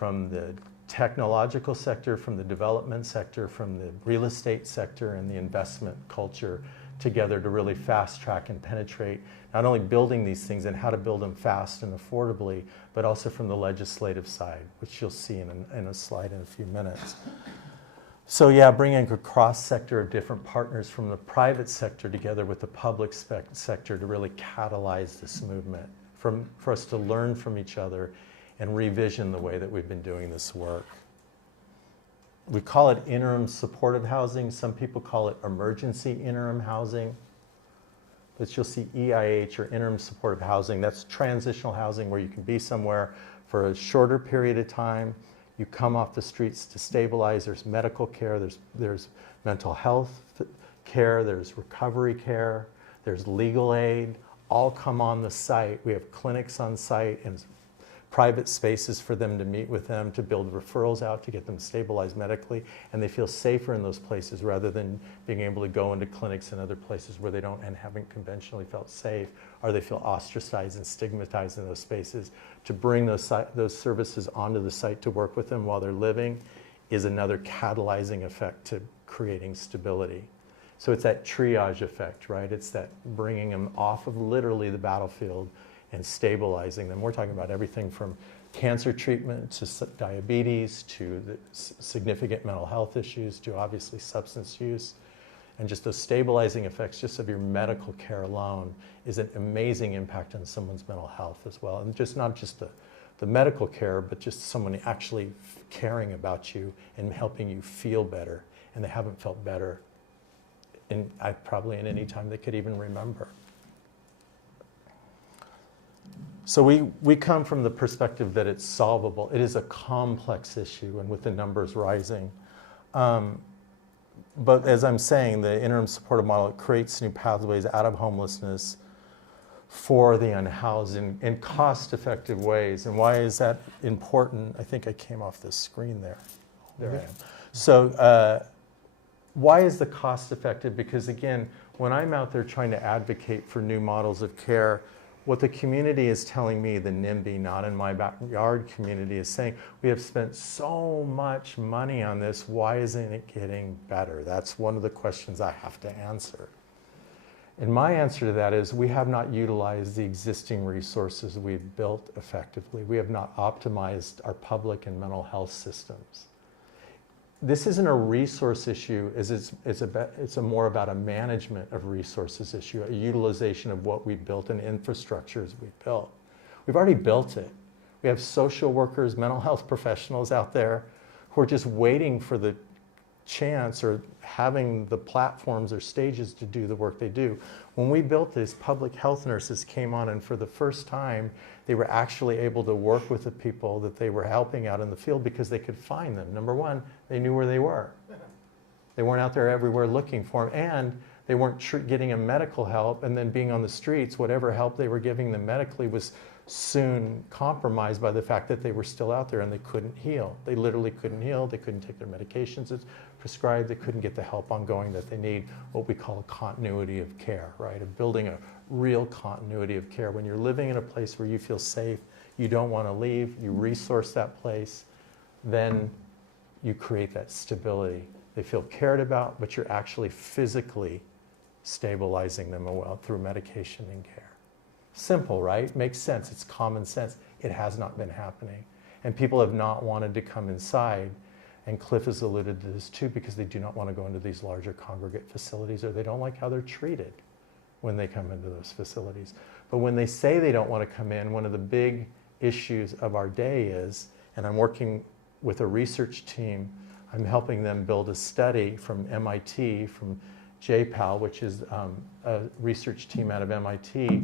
the technological sector, from the development sector, from the real estate sector and the investment culture together to really fast track and penetrate not only building these things and how to build them fast and affordably, but also from the legislative side, which you'll see in a slide in a few minutes. So yeah, bringing a cross-sector of different partners from the private sector together with the public sector to really catalyze this movement, for us to learn from each other and revision the way that we've been doing this work. We call it interim supportive housing. Some people call it emergency interim housing. But you'll see EIH, or interim supportive housing. That's transitional housing where you can be somewhere for a shorter period of time. You come off the streets to stabilize. There's medical care, there's mental health care, there's recovery care, there's legal aid, all come on the site. We have clinics on site and private spaces for them to meet with them, to build referrals out, to get them stabilized medically, and they feel safer in those places rather than being able to go into clinics and other places where they don't and haven't conventionally felt safe, or they feel ostracized and stigmatized in those spaces. To bring those services onto the site to work with them while they're living is another catalyzing effect to creating stability. So it's that triage effect, right? It's that bringing them off of literally the battlefield and stabilizing them. We're talking about everything from cancer treatment to diabetes to the significant mental health issues to obviously substance use. And just those stabilizing effects just of your medical care alone is an amazing impact on someone's mental health as well. And just not just the medical care, but just someone actually caring about you and helping you feel better. And they haven't felt better probably in any time they could even remember. So we come from the perspective that it's solvable. It is a complex issue, and with the numbers rising. But as I'm saying, the interim supportive model, it creates new pathways out of homelessness for the unhoused in cost-effective ways. And why is that important? I think I came off the screen there. There I am. So why is the cost effective? Because again, when I'm out there trying to advocate for new models of care, what the community is telling me, the NIMBY, not in my backyard community, is saying, we have spent so much money on this, why isn't it getting better? That's one of the questions I have to answer. And my answer to that is, we have not utilized the existing resources we've built effectively. We have not optimized our public and mental health systems. This isn't a resource issue, it's more about a management of resources issue, a utilization of what we've built and infrastructures we've built. We've already built it. We have social workers, mental health professionals out there who are just waiting for the chance or having the platforms or stages to do the work they do. When we built this, public health nurses came on, and for the first time, they were actually able to work with the people that they were helping out in the field because they could find them. Number one, they knew where they were. They weren't out there everywhere looking for them, and they weren't getting them medical help, and then being on the streets, whatever help they were giving them medically was soon compromised by the fact that they were still out there and they couldn't heal. They literally couldn't heal. They couldn't take their medications as prescribed. They couldn't get the help ongoing that they need, what we call a continuity of care, right? Of building a real continuity of care. When you're living in a place where you feel safe, you don't want to leave, you resource that place, then you create that stability. They feel cared about, but you're actually physically stabilizing them well through medication and care. Simple, right? Makes sense. It's common sense. It has not been happening. And people have not wanted to come inside. And Cliff has alluded to this too, because they do not want to go into these larger congregate facilities, or they don't like how they're treated when they come into those facilities. But when they say they don't want to come in, one of the big issues of our day is, and I'm working with a research team, I'm helping them build a study from MIT, from JPAL, which is a research team out of MIT,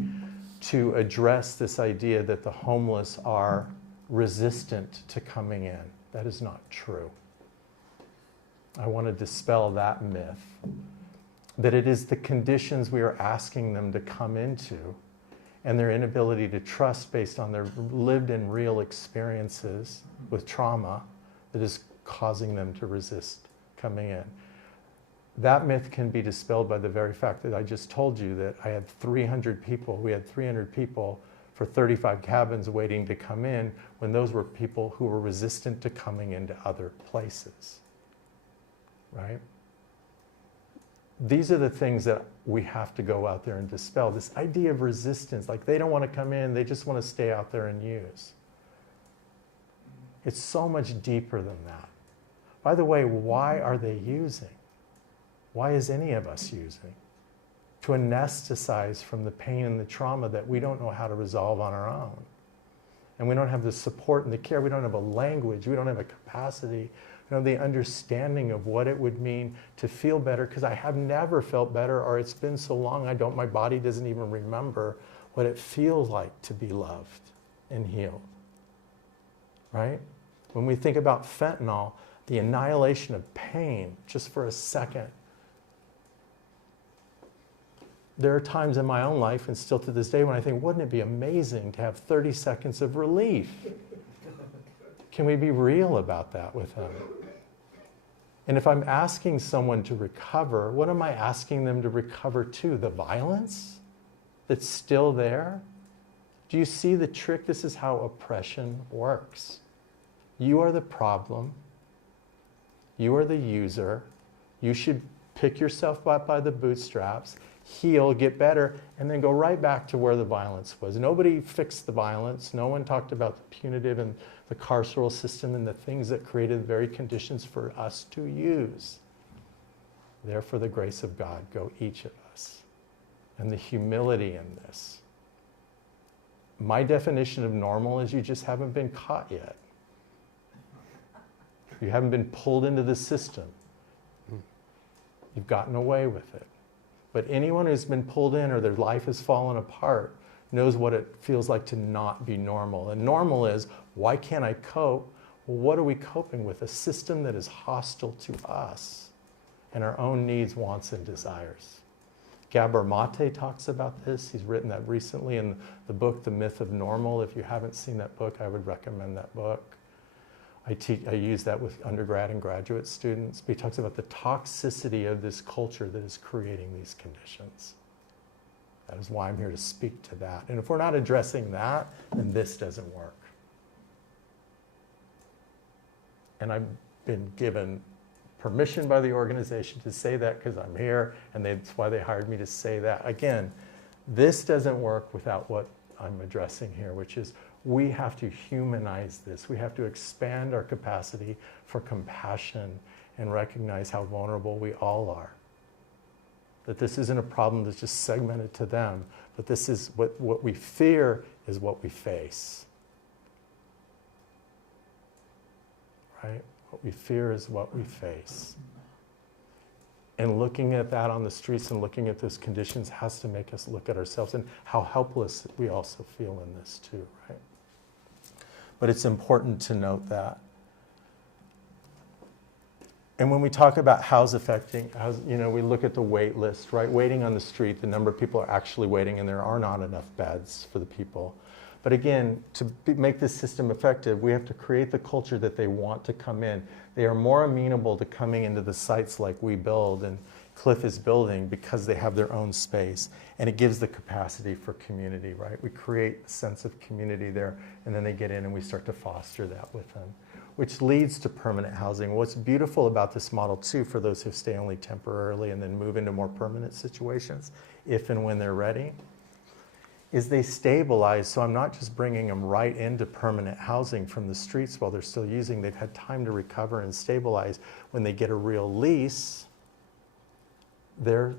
to address this idea that the homeless are resistant to coming in. That is not true. I want to dispel that myth, that it is the conditions we are asking them to come into and their inability to trust based on their lived and real experiences with trauma that is causing them to resist coming in. That myth can be dispelled by the very fact that I just told you that I had 300 people, we had 300 people for 35 cabins waiting to come in, when those were people who were resistant to coming into other places, right? These are the things that we have to go out there and dispel. This idea of resistance, like they don't want to come in, they just want to stay out there and use. It's so much deeper than that. By the way, why are they using? Why is any of us using? To anesthetize from the pain and the trauma that we don't know how to resolve on our own. And we don't have the support and the care, we don't have a language, we don't have a capacity, we don't have the understanding of what it would mean to feel better, because I have never felt better, or it's been so long my body doesn't even remember what it feels like to be loved and healed, right? When we think about fentanyl, the annihilation of pain, just for a second. There are times in my own life, and still to this day, when I think, wouldn't it be amazing to have 30 seconds of relief? Can we be real about that with them? And if I'm asking someone to recover, what am I asking them to recover to? The violence that's still there? Do you see the trick? This is how oppression works. You are the problem. You are the user. You should pick yourself up by the bootstraps, heal, get better, and then go right back to where the violence was. Nobody fixed the violence. No one talked about the punitive and the carceral system and the things that created the very conditions for us to use. Therefore, the grace of God, go each of us. And the humility in this. My definition of normal is you just haven't been caught yet. You haven't been pulled into the system. You've gotten away with it. But anyone who's been pulled in or their life has fallen apart knows what it feels like to not be normal. And normal is, why can't I cope? Well, what are we coping with? A system that is hostile to us and our own needs, wants, and desires. Gabor Mate talks about this. He's written that recently in the book, The Myth of Normal. If you haven't seen that book, I would recommend that book. I use that with undergrad and graduate students. But he talks about the toxicity of this culture that is creating these conditions. That is why I'm here to speak to that. And if we're not addressing that, then this doesn't work. And I've been given permission by the organization to say that because I'm here, and that's why they hired me to say that. Again, this doesn't work without what I'm addressing here, which is we have to humanize this. We have to expand our capacity for compassion and recognize how vulnerable we all are. That this isn't a problem that's just segmented to them, but this is what we fear is what we face. Right? What we fear is what we face. And looking at that on the streets and looking at those conditions has to make us look at ourselves and how helpless we also feel in this too, right? But it's important to note that. And when we talk about how's affecting, we look at the wait list, right? Waiting on the street, the number of people are actually waiting, and there are not enough beds for the people. But again, to make this system effective, we have to create the culture that they want to come in. They are more amenable to coming into the sites like we build and Cliff is building because they have their own space. And it gives the capacity for community, right? We create a sense of community there, and then they get in and we start to foster that with them, which leads to permanent housing. What's beautiful about this model too, for those who stay only temporarily and then move into more permanent situations, if and when they're ready, is they stabilize. So I'm not just bringing them right into permanent housing from the streets while they're still using. They've had time to recover and stabilize. When they get a real lease, they're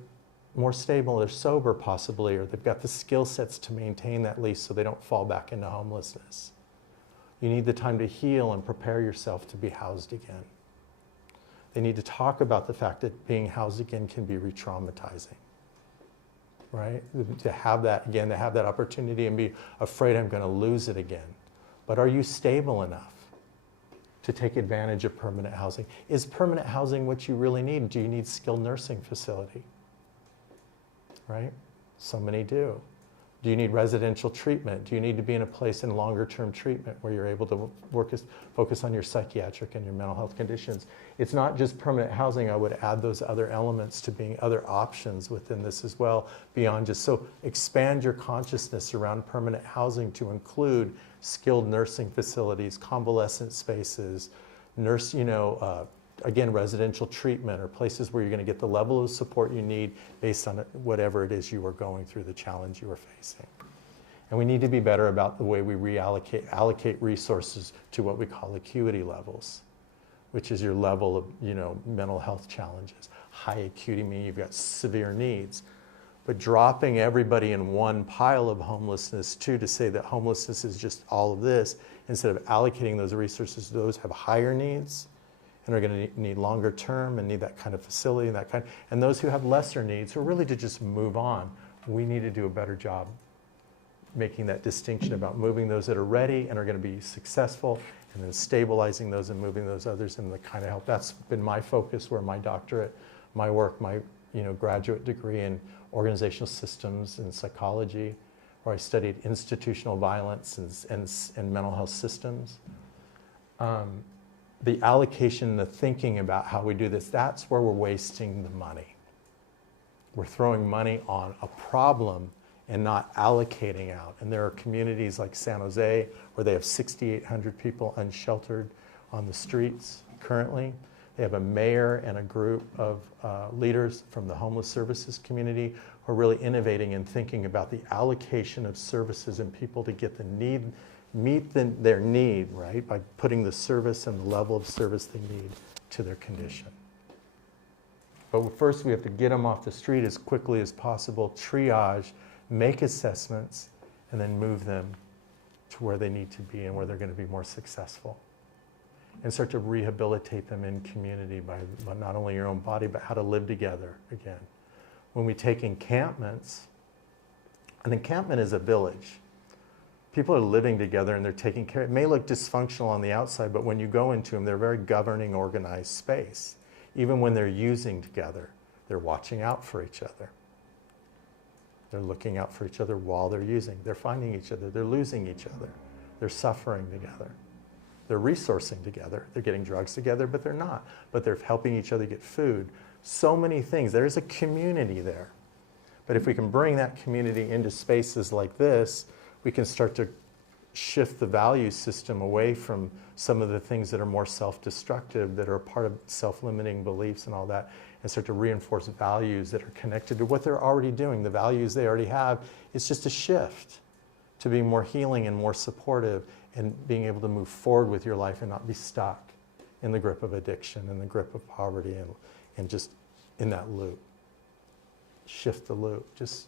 more stable, they're sober possibly, or they've got the skill sets to maintain that lease so they don't fall back into homelessness. You need the time to heal and prepare yourself to be housed again. They need to talk about the fact that being housed again can be re-traumatizing. Right? To have that again, to have that opportunity and be afraid I'm going to lose it again. But are you stable enough to take advantage of permanent housing? Is permanent housing what you really need? Do you need skilled nursing facility? Right? So many do. Do you need residential treatment? Do you need to be in a place in longer term treatment where you're able to focus on your psychiatric and your mental health conditions? It's not just permanent housing. I would add those other elements to being other options within this as well, beyond just, so expand your consciousness around permanent housing to include skilled nursing facilities, convalescent spaces, again, residential treatment, or places where you're going to get the level of support you need based on whatever it is you are going through, the challenge you are facing. And we need to be better about the way we allocate resources to what we call acuity levels, which is your level of mental health challenges. High acuity meaning you've got severe needs. But dropping everybody in one pile of homelessness too, to say that homelessness is just all of this, instead of allocating those resources to those who have higher needs and are going to need longer term and need that kind of facility and that kind, and those who have lesser needs who are really to just move on. We need to do a better job making that distinction about moving those that are ready and are going to be successful, and then stabilizing those and moving those others in the kind of help. That's been my focus, where my doctorate, my work, my graduate degree in organizational systems and psychology, where I studied institutional violence and mental health systems. The allocation, the thinking about how we do this, that's where we're wasting the money. We're throwing money on a problem and not allocating out. And there are communities like San Jose where they have 6,800 people unsheltered on the streets currently. They have a mayor and a group of leaders from the homeless services community who are really innovating and thinking about the allocation of services and people to get meet their need, right, by putting the service and the level of service they need to their condition. But first we have to get them off the street as quickly as possible, triage, make assessments, and then move them to where they need to be and where they're going to be more successful. And start to rehabilitate them in community by not only your own body, but how to live together again. When we take encampments, an encampment is a village. People are living together and they're taking care. It may look dysfunctional on the outside, but when you go into them, they're a very governing, organized space. Even when they're using together, they're watching out for each other. They're looking out for each other while they're using. They're finding each other. They're losing each other. They're suffering together. They're resourcing together. They're getting drugs together, but they're not. But they're helping each other get food. So many things. There's a community there. But if we can bring that community into spaces like this, we can start to shift the value system away from some of the things that are more self-destructive, that are a part of self-limiting beliefs and all that, and start to reinforce values that are connected to what they're already doing, the values they already have. It's just a shift to be more healing and more supportive and being able to move forward with your life and not be stuck in the grip of addiction and the grip of poverty and just in that loop. Shift the loop. Just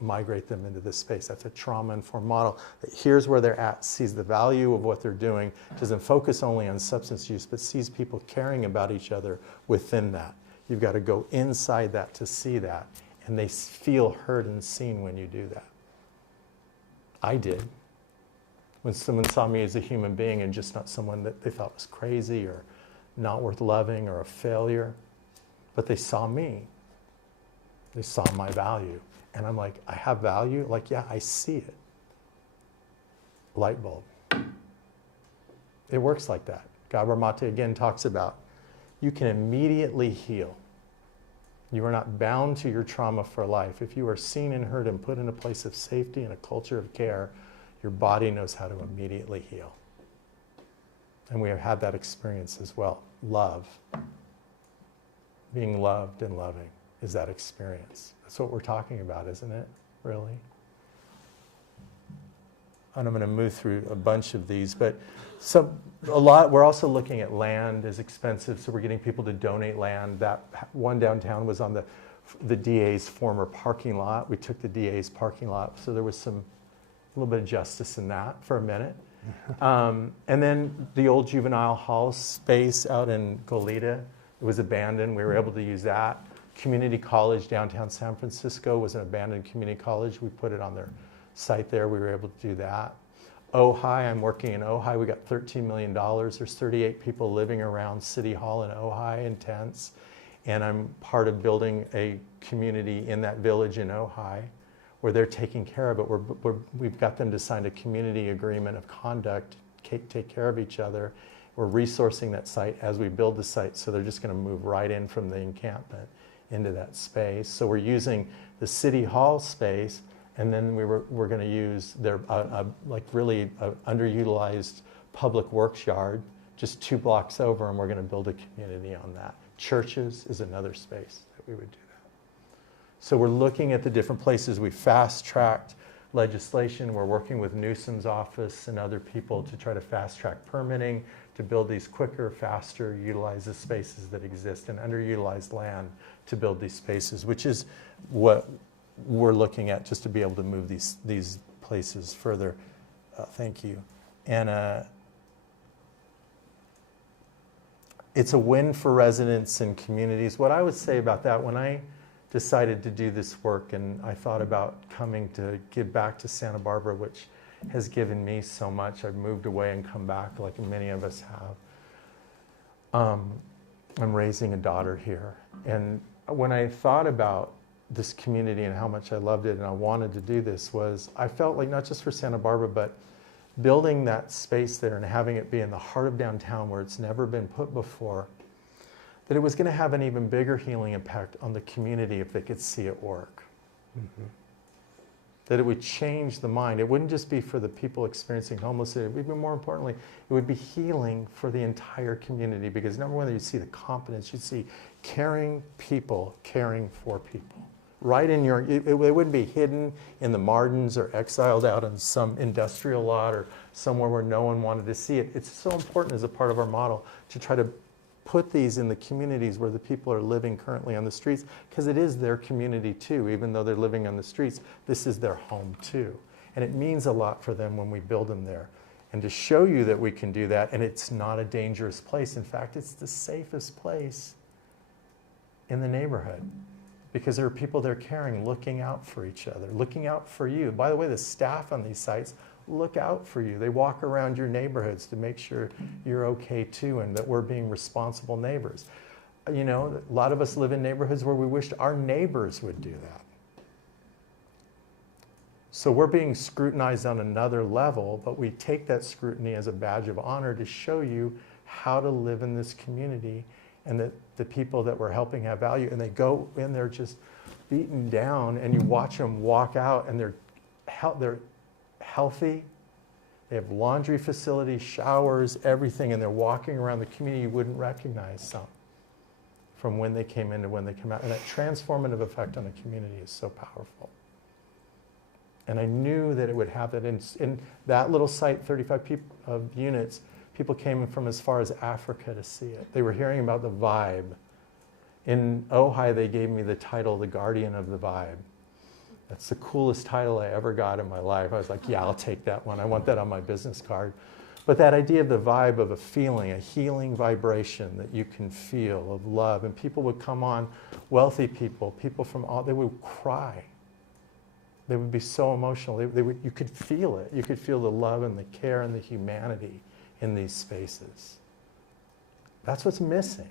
migrate them into this space. That's a trauma-informed model that hears where they're at, sees the value of what they're doing, doesn't focus only on substance use, but sees people caring about each other within that. You've got to go inside that to see that, and they feel heard and seen when you do that. I did. When someone saw me as a human being and just not someone that they thought was crazy or not worth loving or a failure, but they saw me. They saw my value. And I'm like, I have value? Like, yeah, I see it. Light bulb. It works like that. Gabor Mate again talks about, you can immediately heal. You are not bound to your trauma for life. If you are seen and heard and put in a place of safety and a culture of care, your body knows how to immediately heal. And we have had that experience as well. Love. Being loved and loving is that experience. That's what we're talking about, isn't it? Really? And I'm going to move through a bunch of these, but we're also looking at land is expensive, so we're getting people to donate land. That one downtown was on the DA's former parking lot. We took the DA's parking lot, so there was a little bit of justice in that for a minute. And then the old juvenile hall space out in Goleta, it was abandoned. We were able to use that. Community college downtown San Francisco was an abandoned community college. We put it on their site there. We were able to do that. Ojai, I'm working in Ojai. We got $13 million. There's 38 people living around City Hall in Ojai in tents. And I'm part of building a community in that village in Ojai where they're taking care of it. We've got them to sign a community agreement of conduct, take care of each other. We're resourcing that site as we build the site, so they're just going to move right in from the encampment into that space. So we're using the City Hall space, and then we're going to use their really underutilized public works yard just 2 blocks over, and we're going to build a community on that. Churches is another space that we would do that. So we're looking at the different places. We fast-tracked legislation. We're working with Newsom's office and other people to try to fast-track permitting, to build these quicker, faster, utilize the spaces that exist and underutilized land to build these spaces, which is what we're looking at, just to be able to move these places further. Thank you. And it's a win for residents and communities. What I would say about that, when I decided to do this work and I thought about coming to give back to Santa Barbara, which has given me so much. I've moved away and come back like many of us have. I'm raising a daughter here. And when I thought about this community and how much I loved it and I wanted to do this, I felt like not just for Santa Barbara, but building that space there and having it be in the heart of downtown where it's never been put before, that it was going to have an even bigger healing impact on the community if they could see it work. Mm-hmm. That it would change the mind. It wouldn't just be for the people experiencing homelessness, even more importantly, it would be healing for the entire community, because number one, you'd see the competence, you'd see caring people caring for people. Right in it wouldn't be hidden in the margins or exiled out in some industrial lot or somewhere where no one wanted to see it. It's so important as a part of our model to try to put these in the communities where the people are living currently on the streets, because it is their community too. Even though they're living on the streets, this is their home too. And it means a lot for them when we build them there. And to show you that we can do that, and it's not a dangerous place. In fact, it's the safest place in the neighborhood, because there are people there caring, looking out for each other, looking out for you. By the way, the staff on these sites look out for you. They walk around your neighborhoods to make sure you're okay too, and that we're being responsible neighbors. You know, a lot of us live in neighborhoods where we wished our neighbors would do that. So we're being scrutinized on another level, but we take that scrutiny as a badge of honor to show you how to live in this community, and that the people that we're helping have value. And they go in there just beaten down, and you watch them walk out, and they're healthy. They have laundry facilities, showers, everything, and they're walking around the community you wouldn't recognize some from when they came in to when they come out. And that transformative effect on a community is so powerful. And I knew that it would have that in that little site, 35 units, people came from as far as Africa to see it. They were hearing about the vibe. In Ojai, they gave me the title, the Guardian of the Vibe. That's the coolest title I ever got in my life. I was like, yeah, I'll take that one. I want that on my business card. But that idea of the vibe of a feeling, a healing vibration that you can feel of love. And people would come on, wealthy people, people from all, they would cry. They would be so emotional. You could feel it. You could feel the love and the care and the humanity in these spaces. That's what's missing,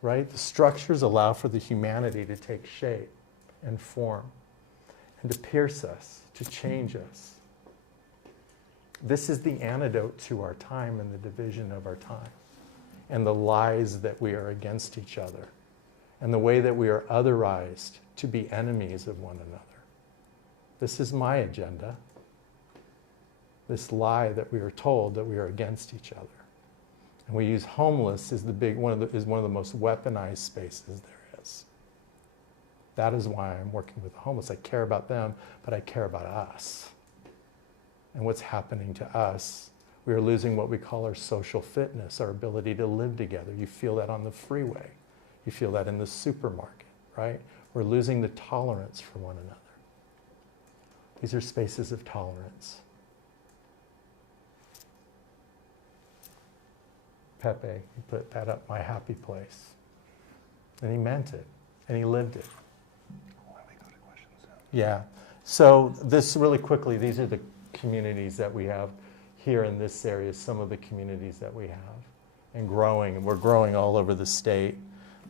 right? The structures allow for the humanity to take shape and form and to pierce us, to change us. This is the antidote to our time and the division of our time and the lies that we are against each other and the way that we are otherized to be enemies of one another. This is my agenda. This lie that we are told that we are against each other. And we use homeless as one of the most weaponized spaces there is. That is why I'm working with the homeless. I care about them, but I care about us. And what's happening to us, we are losing what we call our social fitness, our ability to live together. You feel that on the freeway. You feel that in the supermarket, right? We're losing the tolerance for one another. These are spaces of tolerance. Pepe, he put that up, my happy place. And he meant it, and he lived it. Why don't we go to questions now? Yeah. So this really quickly, these are the communities that we have here in this area, some of the communities that we have, and growing, and we're growing all over the state.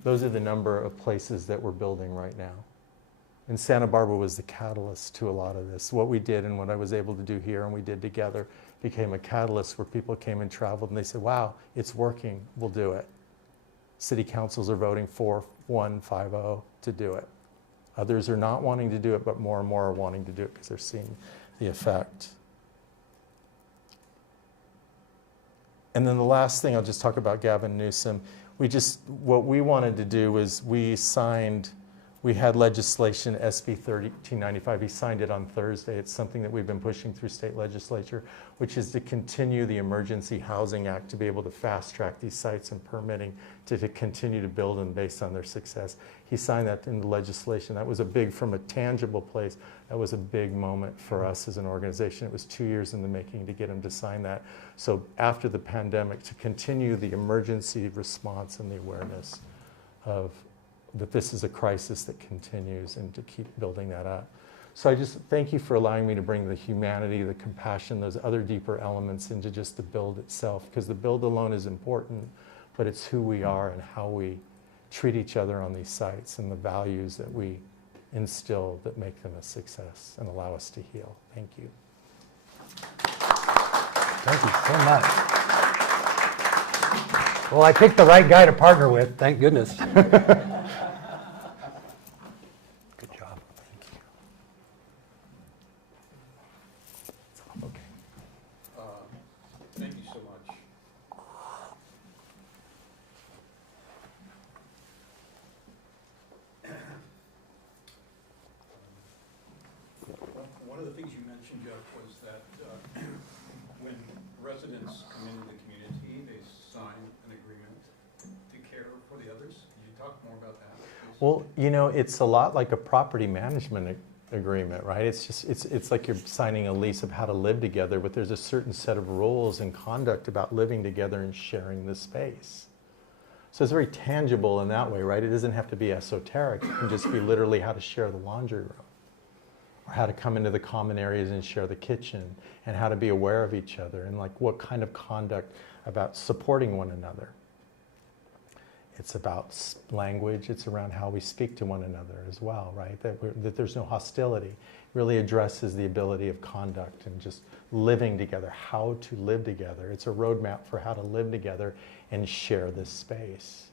Those are the number of places that we're building right now. And Santa Barbara was the catalyst to a lot of this. What we did and what I was able to do here and we did together became a catalyst where people came and traveled and they said, wow, it's working, we'll do it. City councils are voting 4150 to do it. Others are not wanting to do it, but more and more are wanting to do it because they're seeing the effect. And then the last thing, I'll just talk about Gavin Newsom. What we wanted to do was we had legislation, SB 1395, he signed it on Thursday. It's something that we've been pushing through state legislature, which is to continue the Emergency Housing Act to be able to fast track these sites and permitting to continue to build them based on their success. He signed that into legislation. That was from a tangible place, that was a big moment for us as an organization. It was 2 years in the making to get him to sign that. So after the pandemic, to continue the emergency response and the awareness of that this is a crisis that continues and to keep building that up. So I just thank you for allowing me to bring the humanity, the compassion, those other deeper elements into just the build itself, because the build alone is important, but it's who we are and how we treat each other on these sites and the values that we instill that make them a success and allow us to heal. Thank you. Thank you so much. Well, I picked the right guy to partner with, thank goodness. Good job. Thank you. Okay. Thank you so much. One of the things you mentioned, Jeff, was that when residents come into the community, they sign an agreement to care for the others. Can you talk more about that, please? Well, you know, it's a lot like a property management agreement, right? It's like you're signing a lease of how to live together, but there's a certain set of rules and conduct about living together and sharing the space. So it's very tangible in that way, right? It doesn't have to be esoteric. It can just be literally how to share the laundry room, or how to come into the common areas and share the kitchen, and how to be aware of each other, and like what kind of conduct about supporting one another. It's about language. It's around how we speak to one another as well, right? That there's no hostility. It really addresses the ability of conduct and just living together, how to live together. It's a roadmap for how to live together and share this space.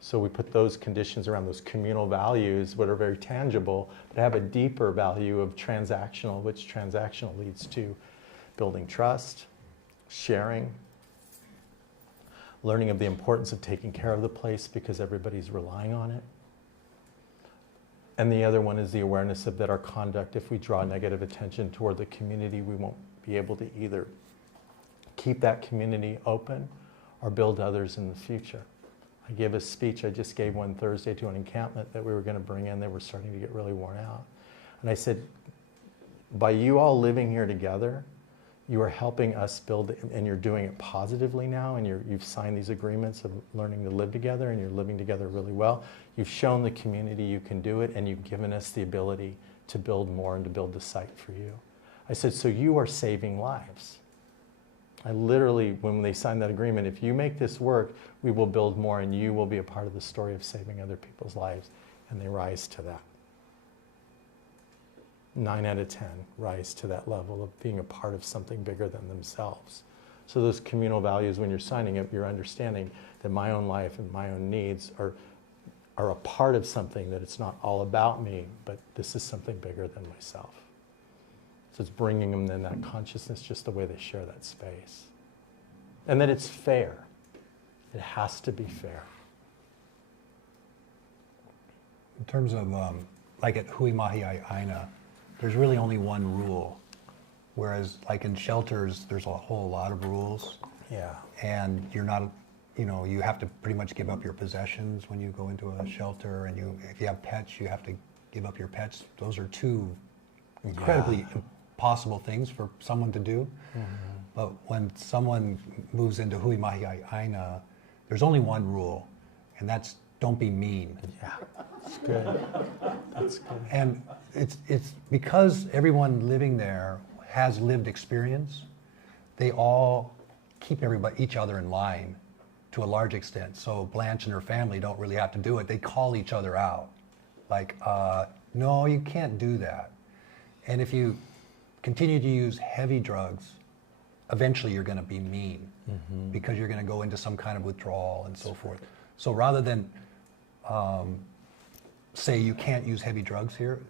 So we put those conditions around those communal values, what are very tangible, but have a deeper value of transactional, which transactional leads to building trust, sharing, learning of the importance of taking care of the place because everybody's relying on it. And the other one is the awareness of that our conduct, if we draw negative attention toward the community, we won't be able to either keep that community open or build others in the future. I gave a speech, I just gave one Thursday to an encampment that we were going to bring in. They were starting to get really worn out. And I said, by you all living here together, you are helping us build, and you're doing it positively now, and you've signed these agreements of learning to live together, and you're living together really well. You've shown the community you can do it, and you've given us the ability to build more and to build the site for you. I said, so you are saving lives. I literally, when they signed that agreement, if you make this work, we will build more, and you will be a part of the story of saving other people's lives. And they rise to that. 9 out of 10 rise to that level of being a part of something bigger than themselves. So those communal values, when you're signing up, you're understanding that my own life and my own needs are a part of something, that it's not all about me, but this is something bigger than myself. So it's bringing them in that consciousness, just the way they share that space. And that it's fair. It has to be fair. In terms of, like at Mahi'ai'Aina, there's really only one rule. Whereas like in shelters, there's a whole lot of rules. Yeah. And you're not, you have to pretty much give up your possessions when you go into a shelter. And if you have pets, you have to give up your pets. Those are two incredibly impossible things for someone to do. Mm-hmm. But when someone moves into Mahi'ai'Aina, there's only one rule, and that's don't be mean. Yeah, that's good. That's good. And it's because everyone living there has lived experience, they all keep each other in line to a large extent. So Blanche and her family don't really have to do it. They call each other out. Like, no, you can't do that. And if you continue to use heavy drugs, eventually you're going to be mean, mm-hmm. because you're going to go into some kind of withdrawal and so forth. So rather than say you can't use heavy drugs here,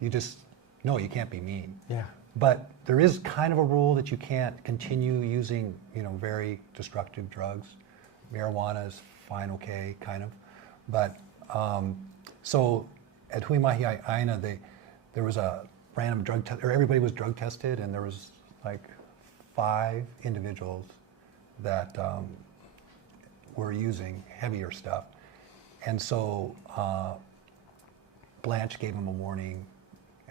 you just, no, you can't be mean. Yeah. But there is kind of a rule that you can't continue using, very destructive drugs. Marijuana is fine, okay, kind of. But so at Mahi'ai'Aina, there was a random drug test, or everybody was drug tested, and there was like 5 individuals that were using heavier stuff. And so Blanche gave them a warning,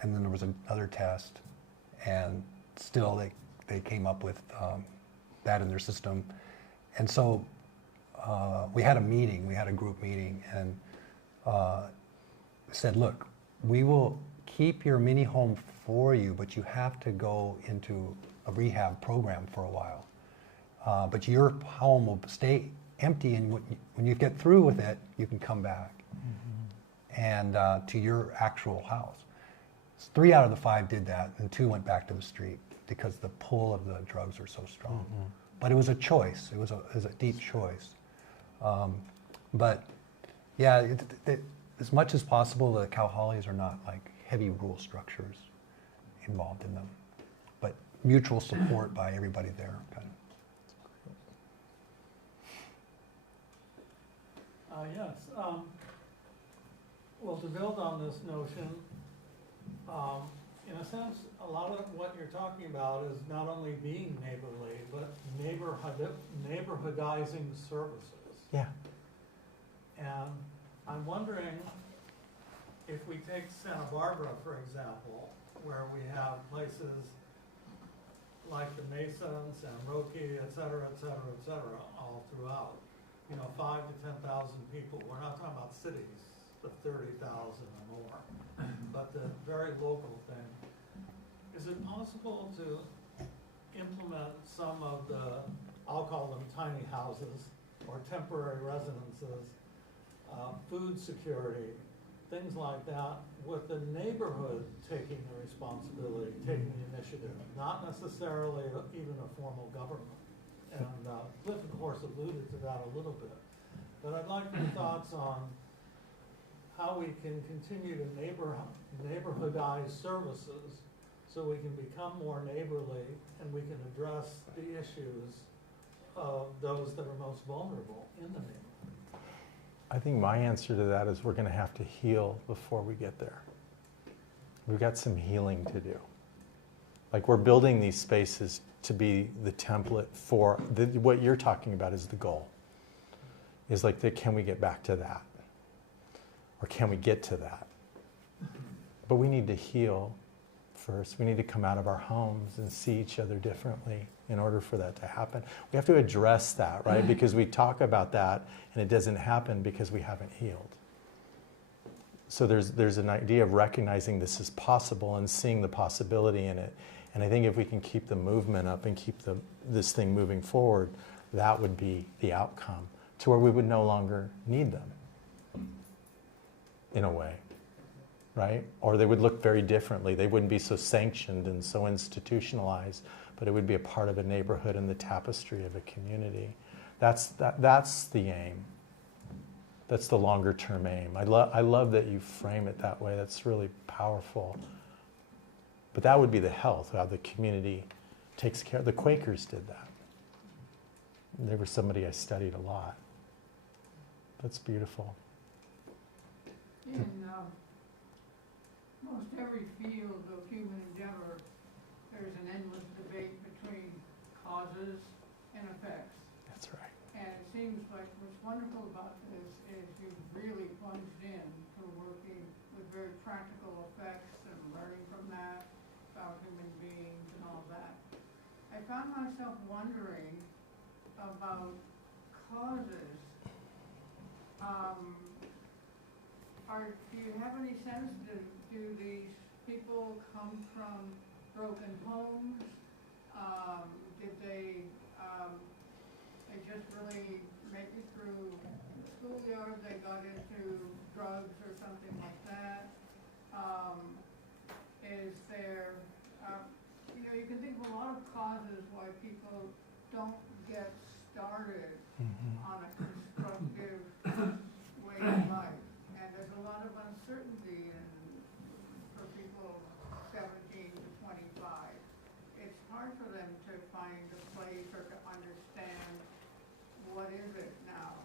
and then there was another test, and still they came up with that in their system. And so we had a group meeting, and said, look, we will keep your mini home for you, but you have to go into a rehab program for a while. But your home will stay empty, and when you get through with it, you can come back, mm-hmm. and to your actual house. 3 out of the 5 did that, and 2 went back to the street because the pull of the drugs are so strong. Mm-hmm. But it was a choice. It was a deep choice. But yeah, as much as possible, the kauhales are not like heavy rule structures involved in them, but mutual support by everybody there, kind of. Yes. Well, to build on this notion, in a sense, a lot of what you're talking about is not only being neighborly, but neighborhoodizing services. Yeah. And I'm wondering if we take Santa Barbara, for example, where we have places like the Mesa and San Roque, et cetera, all throughout. 5 to 10,000 people. We're not talking about cities of 30,000 or more, but the very local thing. Is it possible to implement some of the, I'll call them tiny houses, or temporary residences, food security, things like that, with the neighborhood taking the responsibility, taking the initiative, not necessarily even a formal government. And Cliff, of course, alluded to that a little bit. But I'd like your thoughts on how we can continue to neighborhoodize services so we can become more neighborly and we can address the issues of those that are most vulnerable in the neighborhood. I think my answer to that is we're going to have to heal before we get there. We've got some healing to do. Like, we're building these spaces to be the template for what you're talking about is the goal. Is like, can we get back to that? Or can we get to that? But we need to heal first. We need to come out of our homes and see each other differently in order for that to happen. We have to address that, right? Because we talk about that and it doesn't happen because we haven't healed. So there's an idea of recognizing this is possible and seeing the possibility in it. And I think if we can keep the movement up and keep this thing moving forward, that would be the outcome to where we would no longer need them, in a way, right? Or they would look very differently. They wouldn't be so sanctioned and so institutionalized, but it would be a part of a neighborhood and the tapestry of a community. That's the aim. That's the longer term aim. I love that you frame it that way. That's really powerful. But that would be the health, how the community takes care. The Quakers did that. They were somebody I studied a lot. That's beautiful. In most every field of human endeavor, there's an endless debate between causes and effects. That's right. And it seems like what's wonderful about this is you've really plunged in to working with very practical effects and learning from that about human beings and all that. I found myself wondering about causes. Do you have any sense, do these people come from broken homes? Did they just really make it through the schoolyard? They got into drugs or something like that? Is there, you can think of a lot of causes why people don't get started on a constructive way of life. And there's a lot of uncertainty for people 17 to 25. It's hard for them to find a place or to understand what is it now.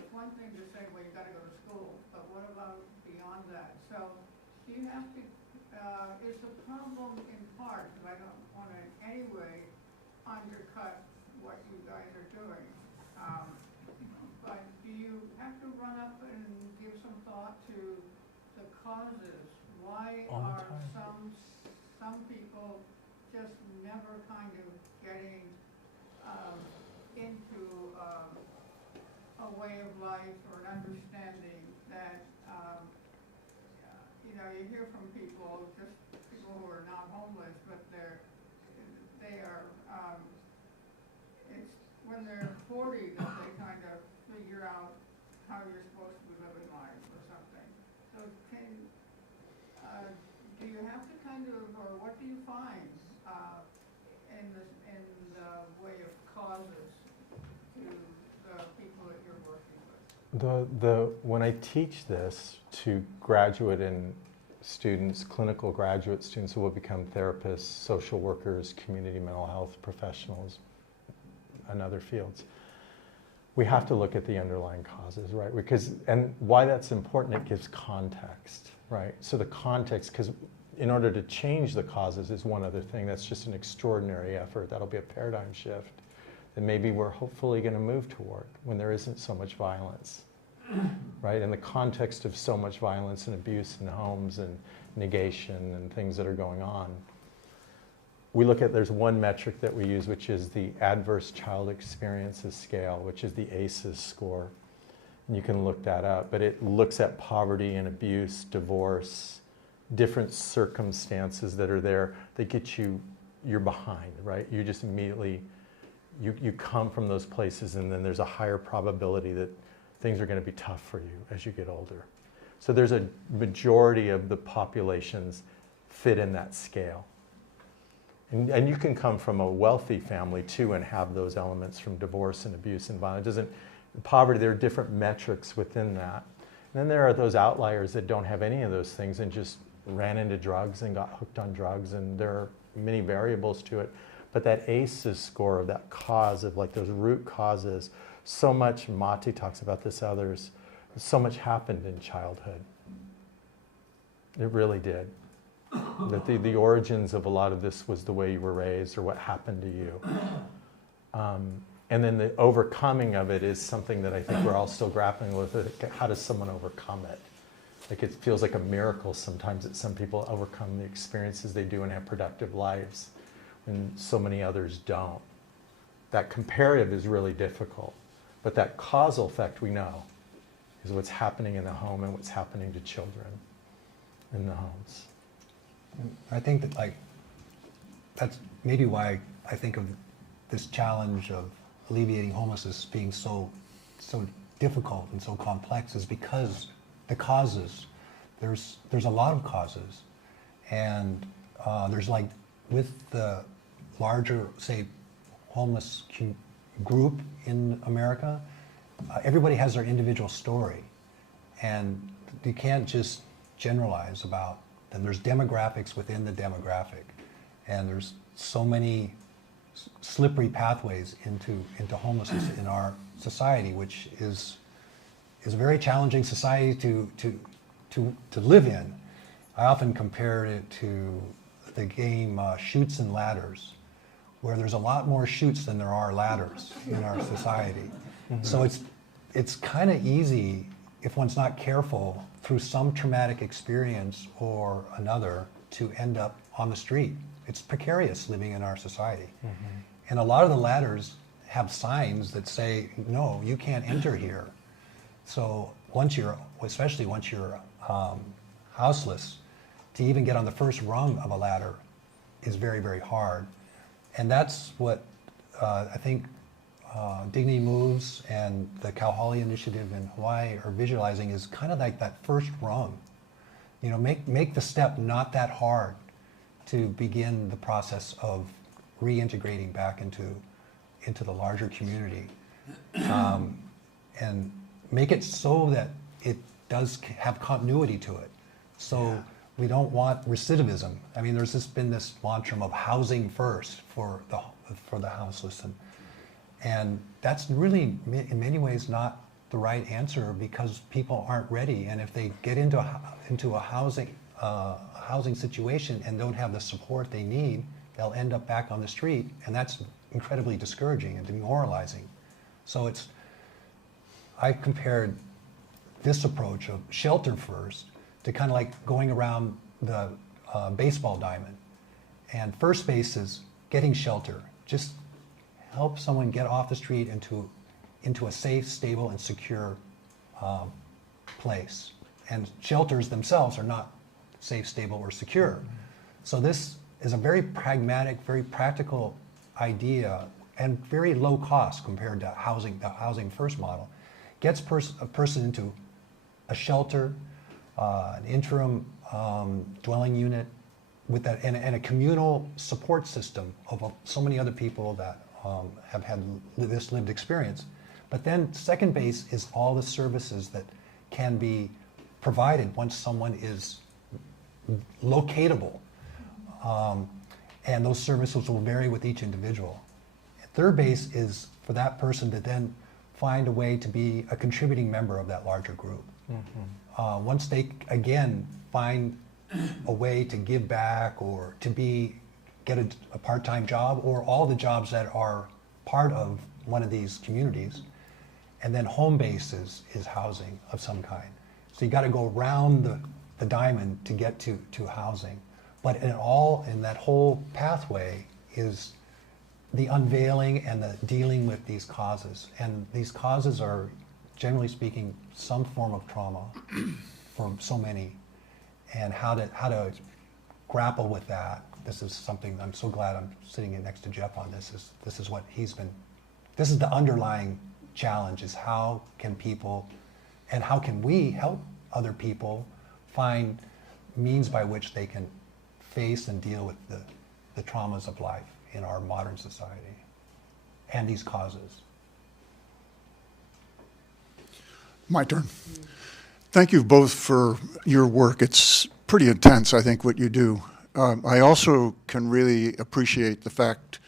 It's one thing to say, well, you got to go to school, but what about beyond that? So you have to, it's a problem in part, because I don't want to in any way undercut what you guys are doing. But do you have to run up and give some thought to the causes? Why are some people just never kind of getting into a way of life or an understanding that, you hear from people, just people who are not homeless, but they are, it's when they're 40 that they kind of figure out how you're supposed to be living life or something. So do you have to kind of, or what do you find in the way of causes to the people that you're working with? When I teach this to graduate and students, clinical graduate students who will become therapists, social workers, community mental health professionals, and other fields, we have to look at the underlying causes, right? And why that's important, it gives context, right? So the context, because in order to change the causes is one other thing. That's just an extraordinary effort. That'll be a paradigm shift that maybe we're hopefully going to move toward when there isn't so much violence, right? In the context of so much violence and abuse in homes and negation and things that are going on, we look at, there's one metric that we use, which is the Adverse Child Experiences Scale, which is the ACEs score. And you can look that up, but it looks at poverty and abuse, divorce, different circumstances that are there that get you're behind, right? You just immediately you come from those places, and then there's a higher probability that things are going to be tough for you as you get older. So there's a majority of the populations fit in that scale. And you can come from a wealthy family too and have those elements from divorce and abuse and violence. Poverty, there are different metrics within that. And then there are those outliers that don't have any of those things and just ran into drugs and got hooked on drugs, and there are many variables to it. But that ACEs score of that cause of like those root causes, so much, Mati talks about this, others, so much happened in childhood. It really did. That the origins of a lot of this was the way you were raised or what happened to you. And then the overcoming of it is something that I think we're all still grappling with. How does someone overcome it? Like it feels like a miracle sometimes that some people overcome the experiences they do and have productive lives, and so many others don't. That comparative is really difficult. But that causal effect we know is what's happening in the home and what's happening to children in the homes. I think that that's maybe why I think of this challenge of alleviating homelessness being so difficult and so complex, is because the causes, there's a lot of causes, and there's like with the larger, say, homeless group in America, everybody has their individual story, and you can't just generalize about. And there's demographics within the demographic, and there's so many slippery pathways into homelessness in our society, which is a very challenging society to live in. I often compare it to the game Chutes and Ladders, where there's a lot more chutes than there are ladders in our society. Mm-hmm. So it's kind of easy, if one's not careful, through some traumatic experience or another, to end up on the street. It's precarious living in our society. Mm-hmm. And a lot of the ladders have signs that say, no, you can't enter here. So especially once you're houseless, to even get on the first rung of a ladder is very, very hard. And that's what I think DignityMoves and the Kauhales initiative in Hawaii are visualizing, is kind of like that first rung. You know, make the step not that hard to begin the process of reintegrating back into the larger community, and make it so that it does have continuity to it. So we don't want recidivism. I mean, there's been this mantra of housing first for the houseless, and that's really, in many ways, not the right answer, because people aren't ready. And if they get into a housing situation and don't have the support they need, they'll end up back on the street, and that's incredibly discouraging and demoralizing. So I compared this approach of shelter first to kind of like going around the baseball diamond. And first base is getting shelter. Just help someone get off the street into a safe, stable, and secure place. And shelters themselves are not safe, stable, or secure. So this is a very pragmatic, very practical idea, and very low cost compared to the housing first model. Gets a person into a shelter, an interim dwelling unit, with that, and a communal support system of so many other people that have had this lived experience. But then second base is all the services that can be provided once someone is locatable. And those services will vary with each individual. Third base is for that person to then find a way to be a contributing member of that larger group. Mm-hmm. Once they, again, find a way to give back, or to get a part-time job, or all the jobs that are part of one of these communities. And then home base is housing of some kind. So you got to go around the diamond to get to housing. But in that whole pathway is the unveiling and the dealing with these causes. And these causes are, generally speaking, some form of trauma for so many. And how to grapple with that. This is something I'm so glad I'm sitting next to Jeff on this. This is what he's been this is the underlying challenge, is how can people and how can we help other people find means by which they can face and deal with the traumas of life in our modern society and these causes. My turn. Thank you both for your work. It's pretty intense, I think, what you do. I also can really appreciate the fact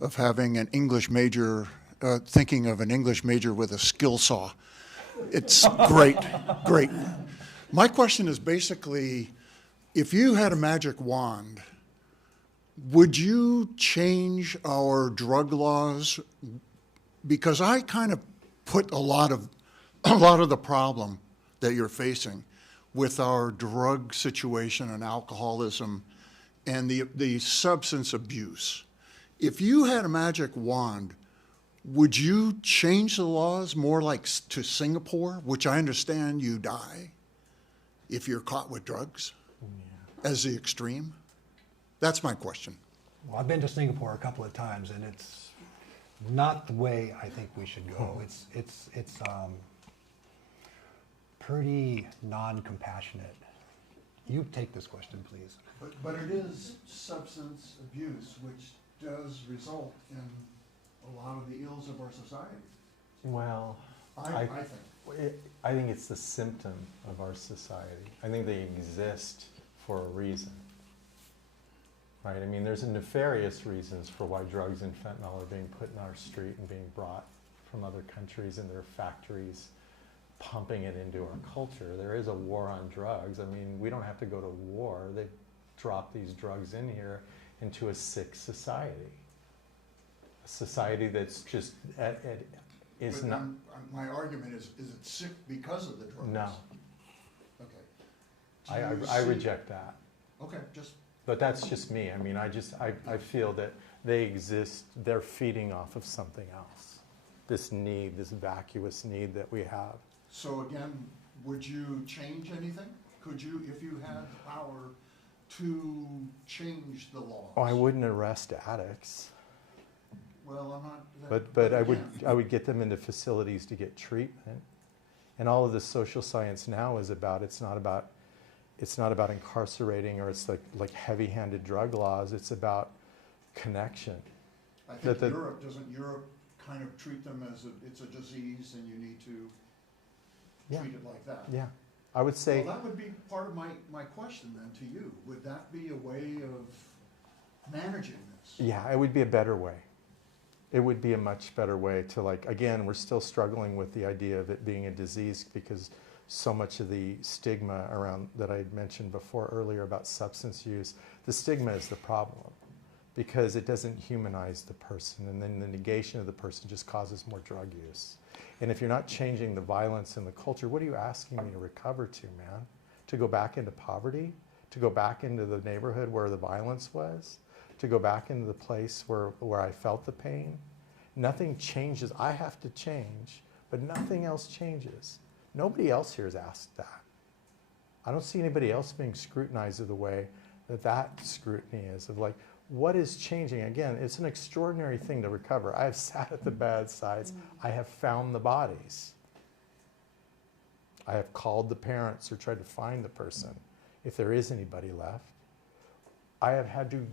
of having an English major, thinking of an English major with a skill saw. It's great, great. My question is basically, if you had a magic wand, would you change our drug laws? Because I kind of put a lot of the problem that you're facing with our drug situation and alcoholism and the substance abuse. If you had a magic wand, would you change the laws more like to Singapore, which I understand you die if you're caught with drugs, as the extreme? That's my question. Well, I've been to Singapore a couple of times, and it's not the way I think we should go. It's pretty non-compassionate. You take this question, please. But it is substance abuse, which does result in a lot of the ills of our society. Well, I think. I think it's the symptom of our society. I think they exist for a reason. Right? I mean, there's nefarious reasons for why drugs and fentanyl are being put in our street and being brought from other countries and their factories, pumping it into our culture. There is a war on drugs. I mean, we don't have to go to war. They drop these drugs in here into a sick society. A society that's just is But not. my argument is it sick because of the drugs? No, Okay. Do you I see- reject that. Okay, just, But that's just me. I mean, I feel that they exist. They're feeding off of something else. This need, this vacuous need that we have. so again, would you change anything? Could you, if you had the power to change the laws? Oh, I wouldn't arrest addicts, Well, I'm not. but I again, would get them into facilities to get treatment. And all of this social science now is about. It's not about incarcerating or it's like heavy-handed drug laws. It's about connection. I think that- doesn't Europe kind of treat them as it's a disease and you need to Yeah. treat it like that? Yeah, I would say. Well, that would be part of my question then to you. Would that be a way of managing this? Yeah, it would be a better way. It would be a much better way to, like, again, we're still struggling with the idea of it being a disease because so much of the stigma around that I had mentioned before earlier about substance use, the stigma is the problem because it doesn't humanize the person, and then the negation of the person just causes more drug use. And if you're not changing the violence in the culture, what are you asking me to recover to, man? To go back into poverty? To go back into the neighborhood where the violence was? To go back into the place where I felt the pain? Nothing changes. I have to change, but nothing else changes. Nobody else here has asked that. I don't see anybody else being scrutinized of the way that scrutiny is, of like, what is changing? Again, it's an extraordinary thing to recover. I have sat at the bedsides. I have found the bodies. I have called the parents or tried to find the person, if there is anybody left. I have had to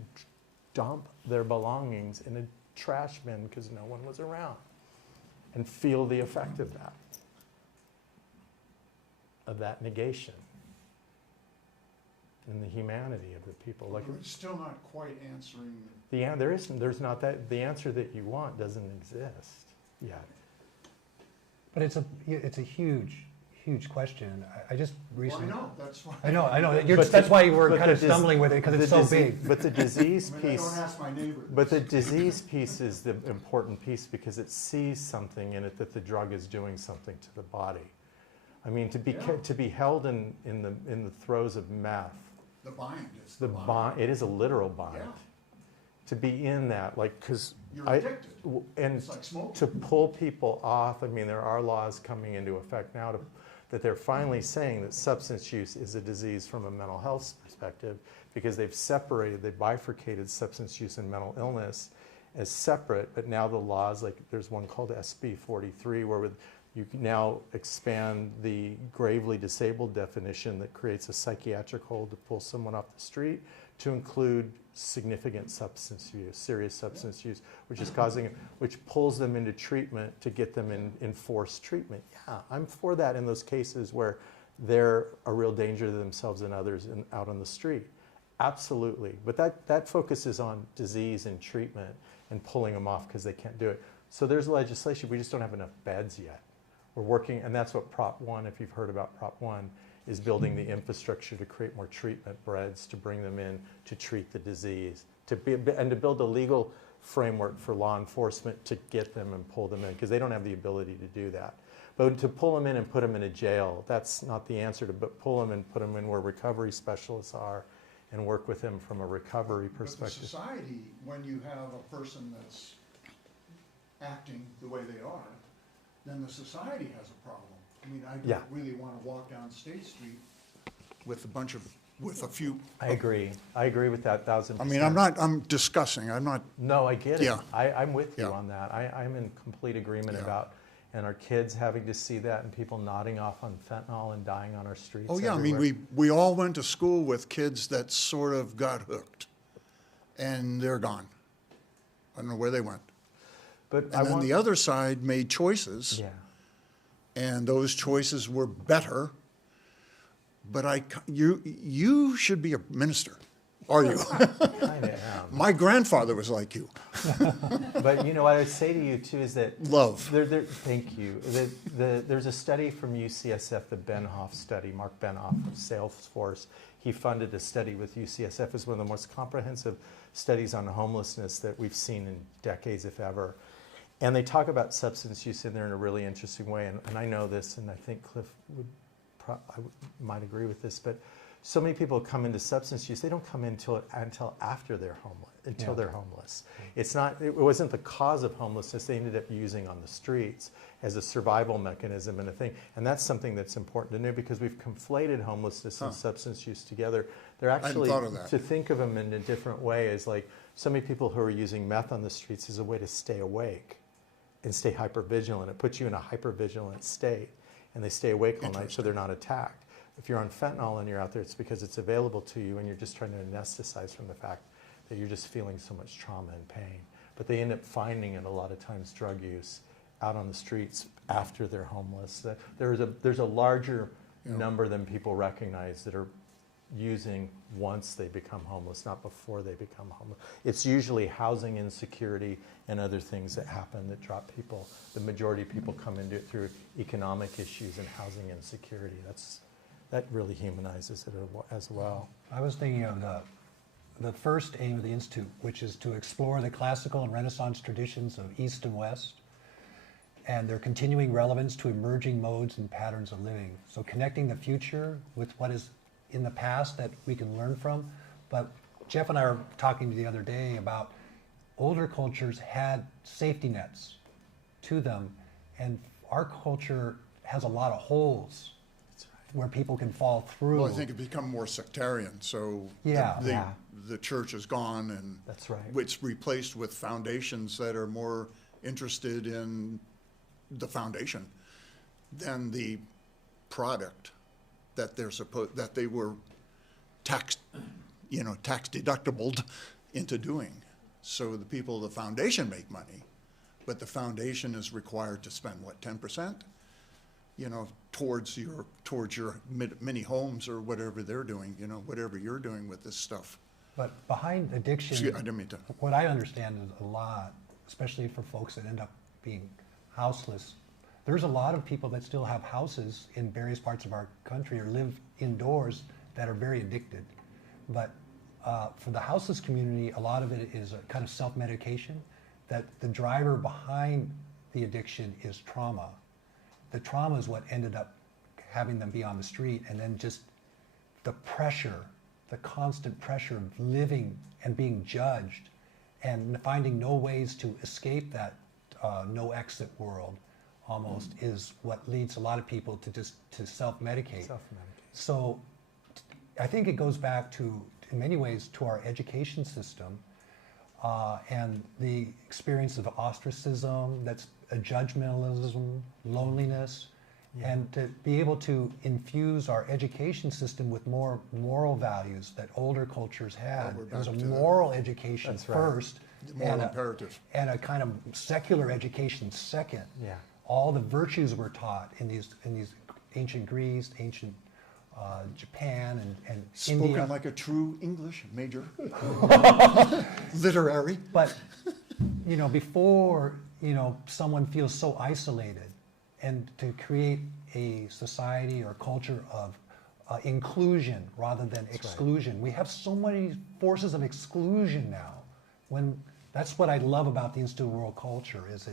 dump their belongings in a trash bin because no one was around and feel the effect of that negation and the humanity of the people. Like, We're still not quite answering. there's not that, the answer that you want doesn't exist yet. But it's a huge question. I just Well, recently. I know, that's why. I know. But That's why we're but kind of the dis- stumbling with it because it's so big. But the disease I mean, I piece. don't ask my neighbor. But the disease piece is the important piece because it sees something in it that the drug is doing something to the body. I mean, to be held in the throes of meth, The bind is the bind. It is a literal bind. Yeah. To be in that, like, because You're addicted. and It's like smoking. to pull people off. I mean, there are laws coming into effect now that they're finally saying that substance use is a disease from a mental health perspective because they've bifurcated substance use and mental illness, as separate, but now the laws, like there's one called SB 43, where you can now expand the gravely disabled definition that creates a psychiatric hold to pull someone off the street to include significant substance use, serious substance use, which pulls them into treatment to get them in enforced treatment. Yeah, I'm for that in those cases where they're a real danger to themselves and others out on the street. Absolutely. But that focuses on disease and treatment and pulling them off because they can't do it. So there's legislation. We just don't have enough beds yet. We're working, and that's what Prop 1, if you've heard about Prop 1, is building the infrastructure to create more treatment beds to bring them in to treat the disease, and to build a legal framework for law enforcement to get them and pull them in, because they don't have the ability to do that. But to pull them in and put them in a jail, that's not the answer. But pull them and put them in where recovery specialists are and work with them from a recovery perspective. But the society, when you have a person that's acting the way they are, then the society has a problem. I mean, I don't really want to walk down State Street with a few. I agree with that 1,000%. I mean, I'm discussing, I'm not. No, I get it. Yeah. I'm with you Yeah. on that. I'm in complete agreement Yeah. about, and our kids having to see that and people nodding off on fentanyl and dying on our streets. Oh, yeah, everywhere. I mean, we all went to school with kids that sort of got hooked, and they're gone. I don't know where they went. But And then the other side made choices, yeah. and those choices were better. But you should be a minister, are you? Kind of am. My grandfather was like you. But you know what I would say to you too is that Love. Thank you. There's a study from UCSF, the Benhoff study. Mark Benhoff of Salesforce. He funded a study with UCSF. It's one of the most comprehensive studies on homelessness that we've seen in decades, if ever. And they talk about substance use in there in a really interesting way. And I know this, and I think Cliff might agree with this, but so many people come into substance use, they don't come in until after they're homeless, they're homeless. It wasn't the cause of homelessness. They ended up using on the streets as a survival mechanism and a thing. And that's something that's important to know, because we've conflated homelessness and substance use together. They're actually, I hadn't thought of that. to think of them in a different way, is like so many people who are using meth on the streets is a way to stay awake and stay hypervigilant. It puts you in a hypervigilant state, and they stay awake all night so they're not attacked. If you're on fentanyl and you're out there, it's because it's available to you and you're just trying to anesthetize from the fact that you're just feeling so much trauma and pain. But they end up finding it a lot of times, drug use, out on the streets after they're homeless. There's a larger number than people recognize that are using once they become homeless, not before they become homeless. It's usually housing insecurity and other things that happen that drop people. The majority of people come into it through economic issues and housing insecurity. That really humanizes it as well. I was thinking of the first aim of the Institute, which is to explore the classical and Renaissance traditions of East and West and their continuing relevance to emerging modes and patterns of living. So connecting the future with what is in the past that we can learn from. But Jeff and I were talking the other day about older cultures had safety nets to them, and our culture has a lot of holes where people can fall through. Well, I think it become more sectarian, so the church is gone, and that's right. It's replaced with foundations that are more interested in the foundation than the product that they were tax deductible into doing. So the people of the foundation make money, but the foundation is required to spend 10%, towards your mini homes or whatever they're doing, whatever you're doing with this stuff. But behind addiction, Excuse, I didn't mean to. What I understand is a lot, especially for folks that end up being houseless. There's a lot of people that still have houses in various parts of our country or live indoors that are very addicted. But for the houseless community, a lot of it is a kind of self-medication, that the driver behind the addiction is trauma. The trauma is what ended up having them be on the street, and then just the pressure, the constant pressure of living and being judged and finding no ways to escape that no exit world almost is what leads a lot of people to self-medicate. So I think it goes back to, in many ways, to our education system. and the experience of ostracism, that's a judgmentalism, loneliness, and to be able to infuse our education system with more moral values that older cultures had. Well, we're It was a back to moral education That's right. first, The moral and imperative. and a kind of secular education second. Yeah. All the virtues were taught in these ancient Greece, ancient Japan, and Spoken India. like a true English major. Literary. But before someone feels so isolated, and to create a society or culture of inclusion rather than exclusion. We have so many forces of exclusion now. That's what I love about the Institute of World Culture is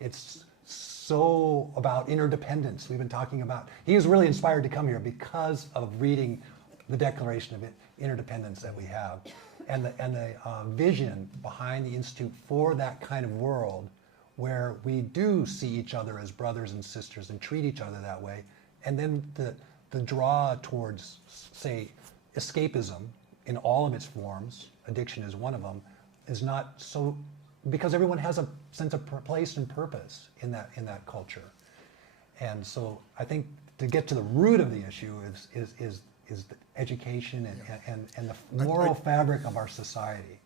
it's so about interdependence. We've been talking about. He was really inspired to come here because of reading the Declaration of Interdependence that we have, and the vision behind the Institute for that kind of world, where we do see each other as brothers and sisters and treat each other that way, and then the draw towards, say, escapism in all of its forms, addiction is one of them, is not so, because everyone has a sense of place and purpose in that culture. And so I think to get to the root of the issue is the education and the moral fabric of our society.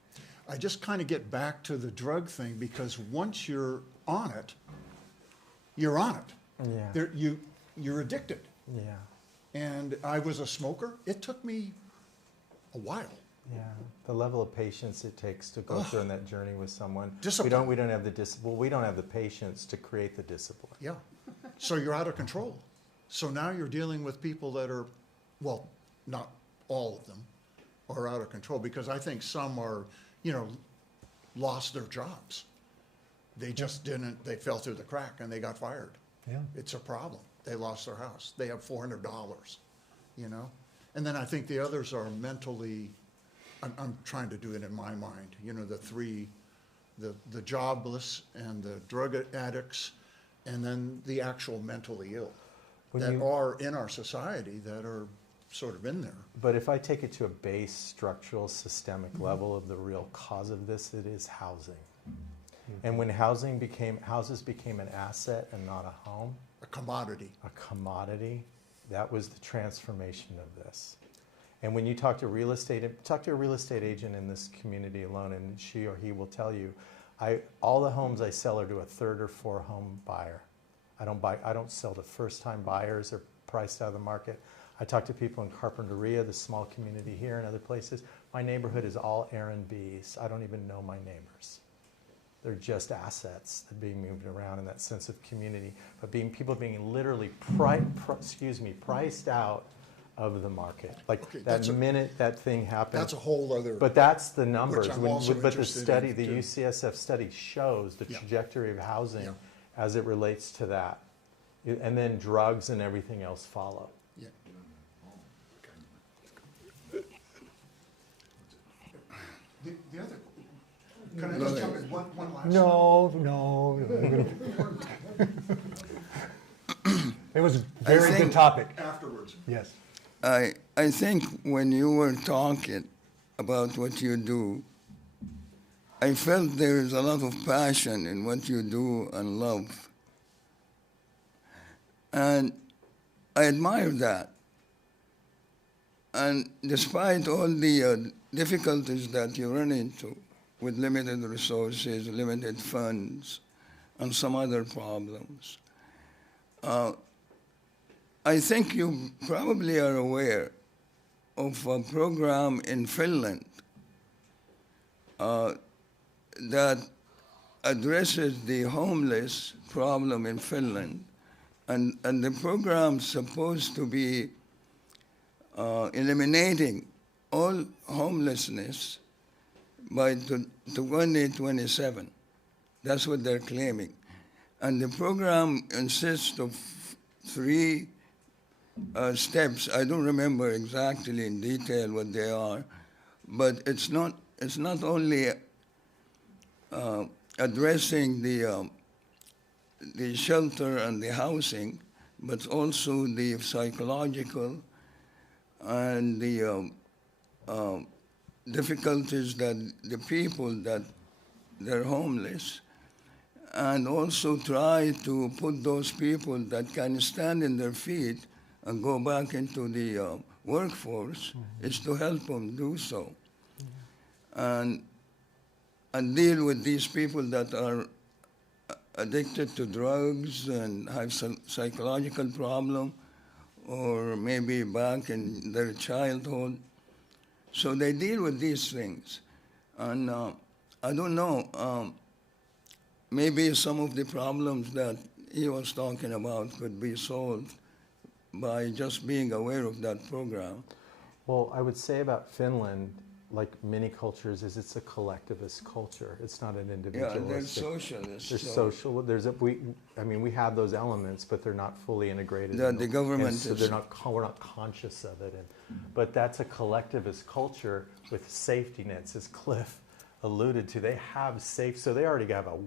I just kind of get back to the drug thing, because once you're on it, you're on it. Yeah. You're addicted. Yeah. And I was a smoker. It took me a while. Yeah, the level of patience it takes to go through on that journey with someone. Discipline. We don't have the discipline. We don't have the patience to create the discipline. Yeah. So you're out of control. So now you're dealing with people that are, well, not all of them are out of control, because I think some are, lost their jobs. They just didn't, they fell through the crack and they got fired. Yeah. It's a problem. They lost their house. They have $400, And then I think the others are mentally, I'm trying to do it in my mind, the three, the jobless and the drug addicts, and then the actual mentally ill that are in our society that are sort of in there. But if I take it to a base structural systemic level of the real cause of this, it is housing. And when houses became an asset and not a home, A commodity. that was the transformation of this. And when you talk to a real estate agent in this community alone, and she or he will tell you, all the homes I sell are to a third or fourth home buyer. I don't sell to first-time buyers or priced out of the market. I talk to people in Carpinteria, the small community here, and other places. My neighborhood is all Airbnbs. I don't even know my neighbors. They're just assets that are being moved around in that sense of community. But people being literally priced out of the market. Like that minute that thing happened. That's a whole other. But that's the numbers. Which I'm also But the interested study, in, the too. UCSF study shows the trajectory of housing as it relates to that. And then drugs and everything else follow. Yeah. The other, can I just jump in one last? No. It was a very good think- topic. Afterwards. Yes. I think when you were talking about what you do, I felt there is a lot of passion in what you do and love. And I admire that. And despite all the difficulties that you run into with limited resources, limited funds, and some other problems, I think you probably are aware of a program in Finland that addresses the homeless problem in Finland. And the program's supposed to be eliminating all homelessness by 2027. That's what they're claiming. And the program consists of 3 steps. I don't remember exactly in detail what they are, but it's not only addressing the shelter and the housing, but also the psychological and the difficulties that the people that they're homeless, and also try to put those people that can stand in their feet and go back into the workforce, is to help them do so. And deal with these people that are addicted to drugs and have psychological problem, or maybe back in their childhood. So they deal with these things. And I don't know, maybe some of the problems that he was talking about could be solved by just being aware of that program. Well, I would say about Finland, like many cultures, is it's a collectivist culture. It's not an Yeah, individualistic. they're socialists. There's so social. There's a we have those elements, but they're not fully integrated. That the government and so is- they're not. We're not conscious of it. But that's a collectivist culture with safety nets, as Cliff alluded to. They have so they already have a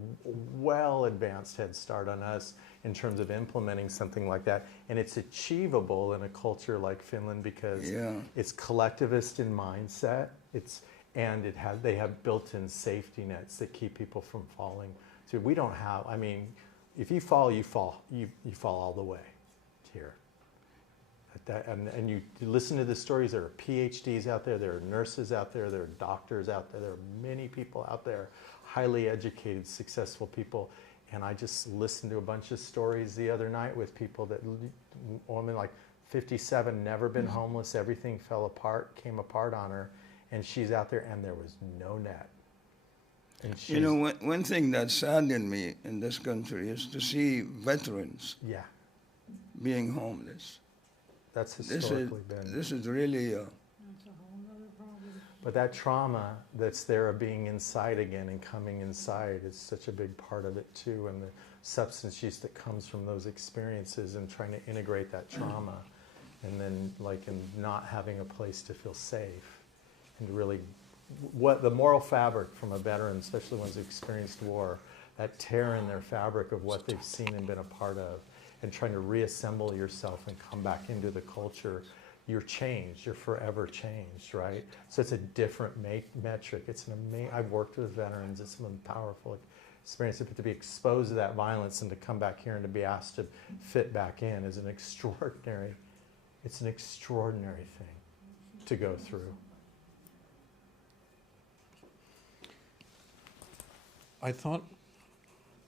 well advanced head start on us in terms of implementing something like that, and it's achievable in a culture like Finland because it's collectivist in mindset. They have built-in safety nets that keep people from falling. So we don't have. I mean, if you fall, you fall. You fall all the way here. And you listen to the stories. There are PhDs out there. There are nurses out there. There are doctors out there. There are many people out there, highly educated, successful people. And I just listened to a bunch of stories the other night with people that, woman like 57, never been homeless. Everything came apart on her. And she's out there, and there was no net. And you know, one thing that saddened me in this country is to see veterans being homeless. That's historically been. This is really. That's a whole other problem. But that trauma that's there of being inside again and coming inside is such a big part of it too, and the substance use that comes from those experiences and trying to integrate that trauma, and then and not having a place to feel safe. And really, what the moral fabric from a veteran, especially ones who experienced war, that tear in their fabric of what they've seen and been a part of, and trying to reassemble yourself and come back into the culture, you're changed. You're forever changed, right? So it's a different metric. It's an amazing. I've worked with veterans. It's some powerful experience, but to be exposed to that violence and to come back here and to be asked to fit back in is an extraordinary. It's an extraordinary thing to go through.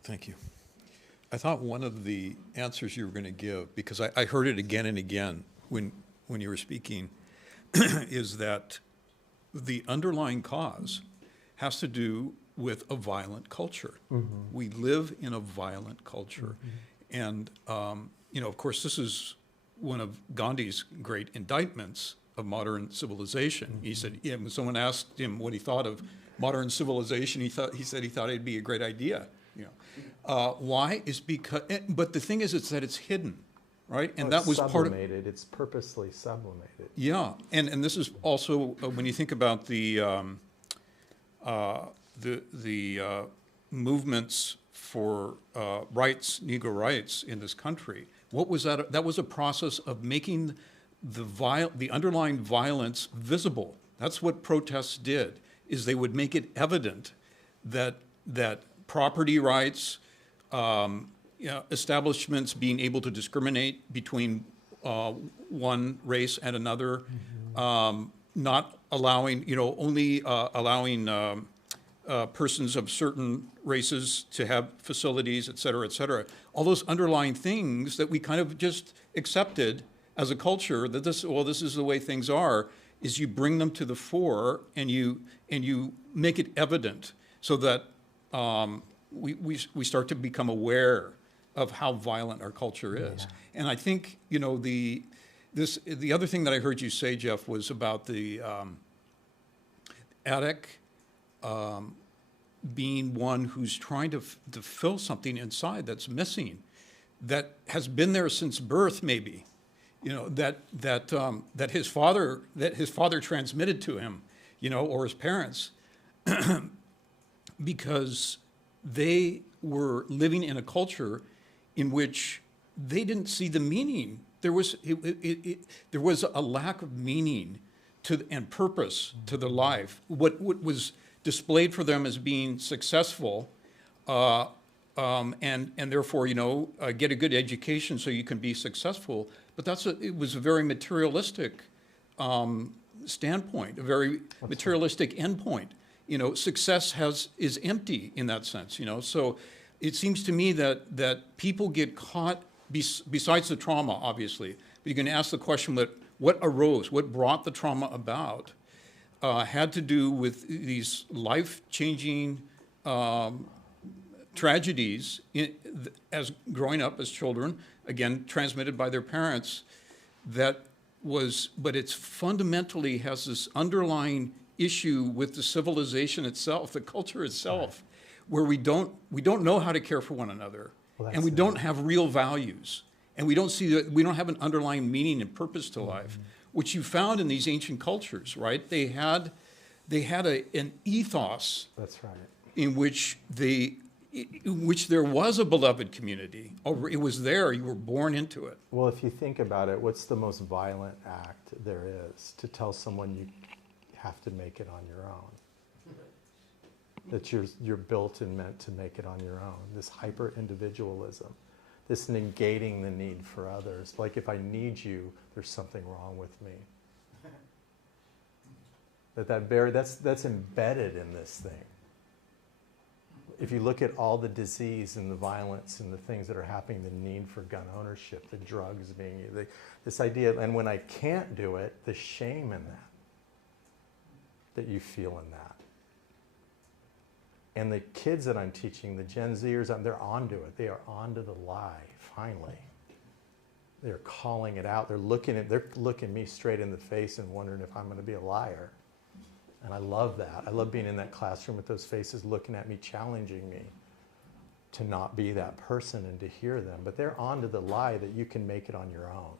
Thank you. I thought one of the answers you were going to give, because I heard it again and again when you were speaking, is that the underlying cause has to do with a violent culture. Mm-hmm. We live in a violent culture. Mm-hmm. And, of course, this is one of Gandhi's great indictments of modern civilization. Mm-hmm. He said, when someone asked him what he thought of modern civilization, he said he thought it'd be a great idea. Why? Is because, but the thing is, it's that it's hidden, right? And that was part of it. It's purposely sublimated. Yeah, and this is also when you think about the movements for rights, Negro rights in this country. What was that? That was a process of making the underlying violence visible. That's what protests did. Is they would make it evident that property rights, establishments being able to discriminate between one race and another, not allowing, only allowing persons of certain races to have facilities, et cetera, all those underlying things that we kind of just accepted as a culture that this is the way things are, is you bring them to the fore and you make it evident so that we start to become aware of how violent our culture is. Yeah. And I think, the other thing that I heard you say, Jeff, was about the addict being one who's trying to fill something inside that's missing, that has been there since birth, maybe. That his father transmitted to him, or his parents, because they were living in a culture in which they didn't see the meaning. There was a lack of meaning and purpose to their life. What was displayed for them as being successful, and therefore, get a good education so you can be successful. But it was a very materialistic standpoint, a very materialistic endpoint. Success is empty in that sense. So it seems to me that people get caught besides the trauma, obviously. But you can ask the question: what arose? What brought the trauma about? Had to do with these life-changing tragedies as growing up as children, again, transmitted by their parents, but it's fundamentally has this underlying issue with the civilization itself, the culture itself, where we don't know how to care for one another, and we don't have real values, and we don't have an underlying meaning and purpose to life, which you found in these ancient cultures, right? They had an ethos. That's right. In which there was a beloved community. It was there. You were born into it. Well, if you think about it, what's the most violent act there is? To tell someone you have to make it on your own. That you're built and meant to make it on your own. This hyper-individualism. This negating the need for others. Like, if I need you, there's something wrong with me. That's embedded in this thing. If you look at all the disease and the violence and the things that are happening, the need for gun ownership, the drugs being used, this idea, and when I can't do it, the shame in that you feel in that. And the kids that I'm teaching, the Gen Zers, they're onto it. They are onto the lie, finally. They're calling it out. They're looking me straight in the face and wondering if I'm going to be a liar. And I love that. I love being in that classroom with those faces looking at me, challenging me to not be that person and to hear them. But they're onto the lie that you can make it on your own.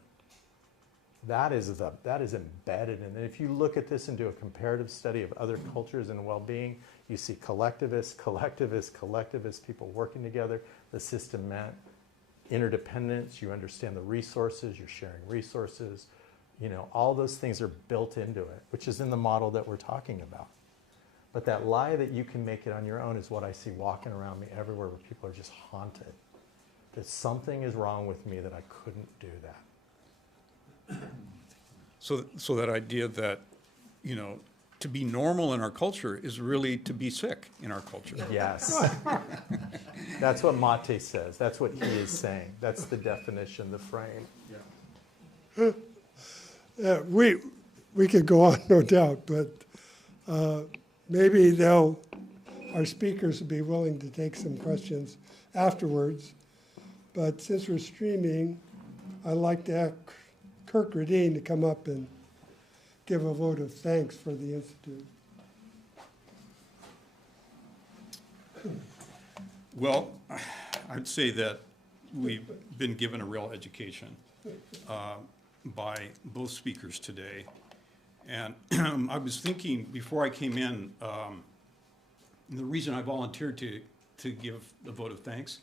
That is embedded in it. If you look at this and do a comparative study of other cultures and well-being, you see collectivists, people working together. The system meant interdependence. You understand the resources. You're sharing resources. All those things are built into it, which is in the model that we're talking about. But that lie that you can make it on your own is what I see walking around me everywhere, where people are just haunted. That something is wrong with me, that I couldn't do that. So that idea that, to be normal in our culture is really to be sick in our culture. Yes. That's what Mate says. That's what he is saying. That's the definition, the frame. Yeah. We could go on, no doubt, but maybe our speakers will be willing to take some questions afterwards. But since we're streaming, I'd like to ask Kirk Radine to come up and give a vote of thanks for the Institute. Well, I'd say that we've been given a real education by both speakers today. And I was thinking before I came in, the reason I volunteered to give a vote of thanks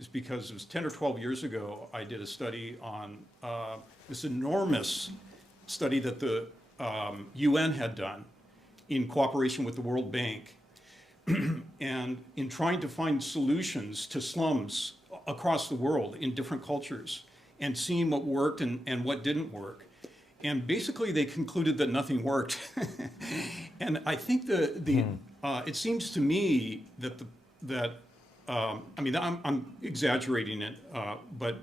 is because it was 10 or 12 years ago, I did a study on this enormous study that the UN had done in cooperation with the World Bank, and in trying to find solutions to slums across the world in different cultures, and seeing what worked and what didn't work. And basically they concluded that nothing worked. And I think it seems to me that I'm exaggerating it, but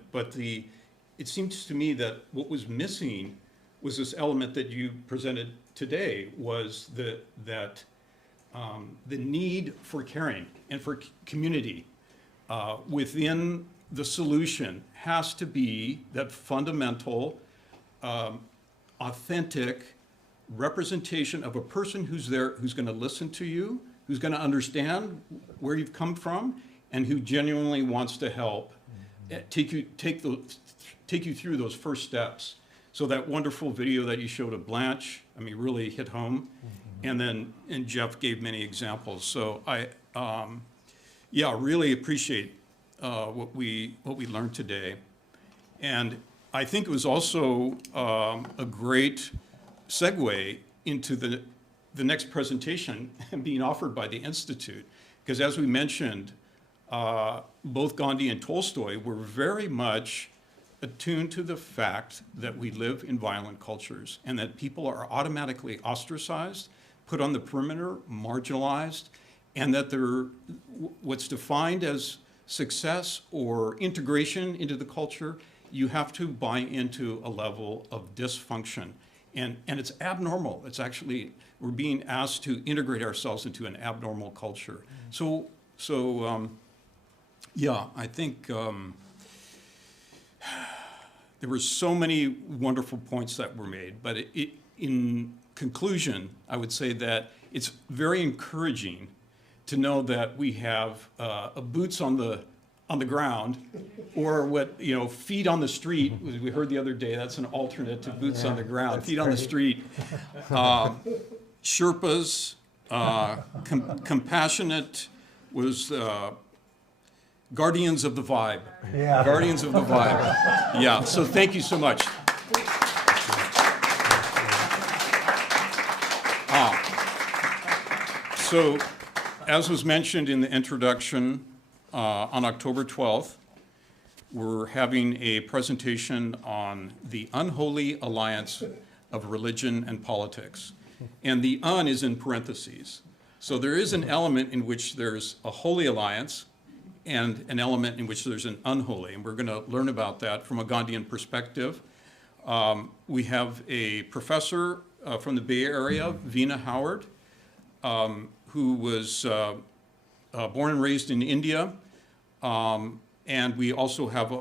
it seems to me that what was missing was this element that you presented today, was the need for caring and for community within the solution has to be that fundamental, authentic representation of a person who's there, who's going to listen to you, who's going to understand where you've come from, and who genuinely wants to help take you through those first steps. So that wonderful video that you showed of Blanche, really hit home. And Jeff gave many examples. So I, really appreciate what we learned today. And I think it was also a great segue into the next presentation being offered by the Institute. Because as we mentioned, both Gandhi and Tolstoy were very much attuned to the fact that we live in violent cultures and that people are automatically ostracized, put on the perimeter, marginalized, and that they're what's defined as success or integration into the culture, you have to buy into a level of dysfunction. And it's abnormal. It's actually, we're being asked to integrate ourselves into an abnormal culture. So yeah, I think there were so many wonderful points that were made, but in conclusion, I would say that it's very encouraging to know that we have boots on the ground, or what, feet on the street. We heard the other day, that's an alternate to boots on the ground, feet on the street. Sherpas, compassionate was guardians of the vibe. Yeah. Guardians of the vibe. Yeah, so thank you so much. So, as was mentioned in the introduction, on October 12th, we're having a presentation on the unholy alliance of religion and politics. And the "un" is in parentheses. So there is an element in which there's a holy alliance and an element in which there's an unholy. And we're going to learn about that from a Gandhian perspective. We have a professor from the Bay Area, Veena Howard, who was born and raised in India. And we also have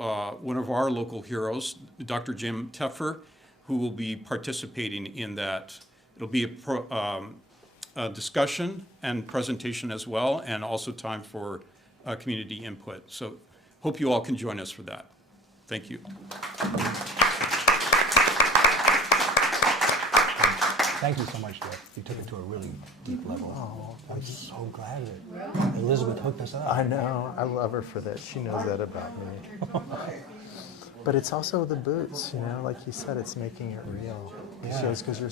one of our local heroes, Dr. Jim Teffer, who will be participating in that. It'll be a discussion and presentation as well, and also time for community input. So hope you all can join us for that. Thank you. Thank you so much, Jeff. You took it to a really deep level. Oh, I'm so glad that Elizabeth hooked us up. I know. I love her for that. She knows that about me. But it's also the boots, like you said, it's making it real. Yeah. Because you're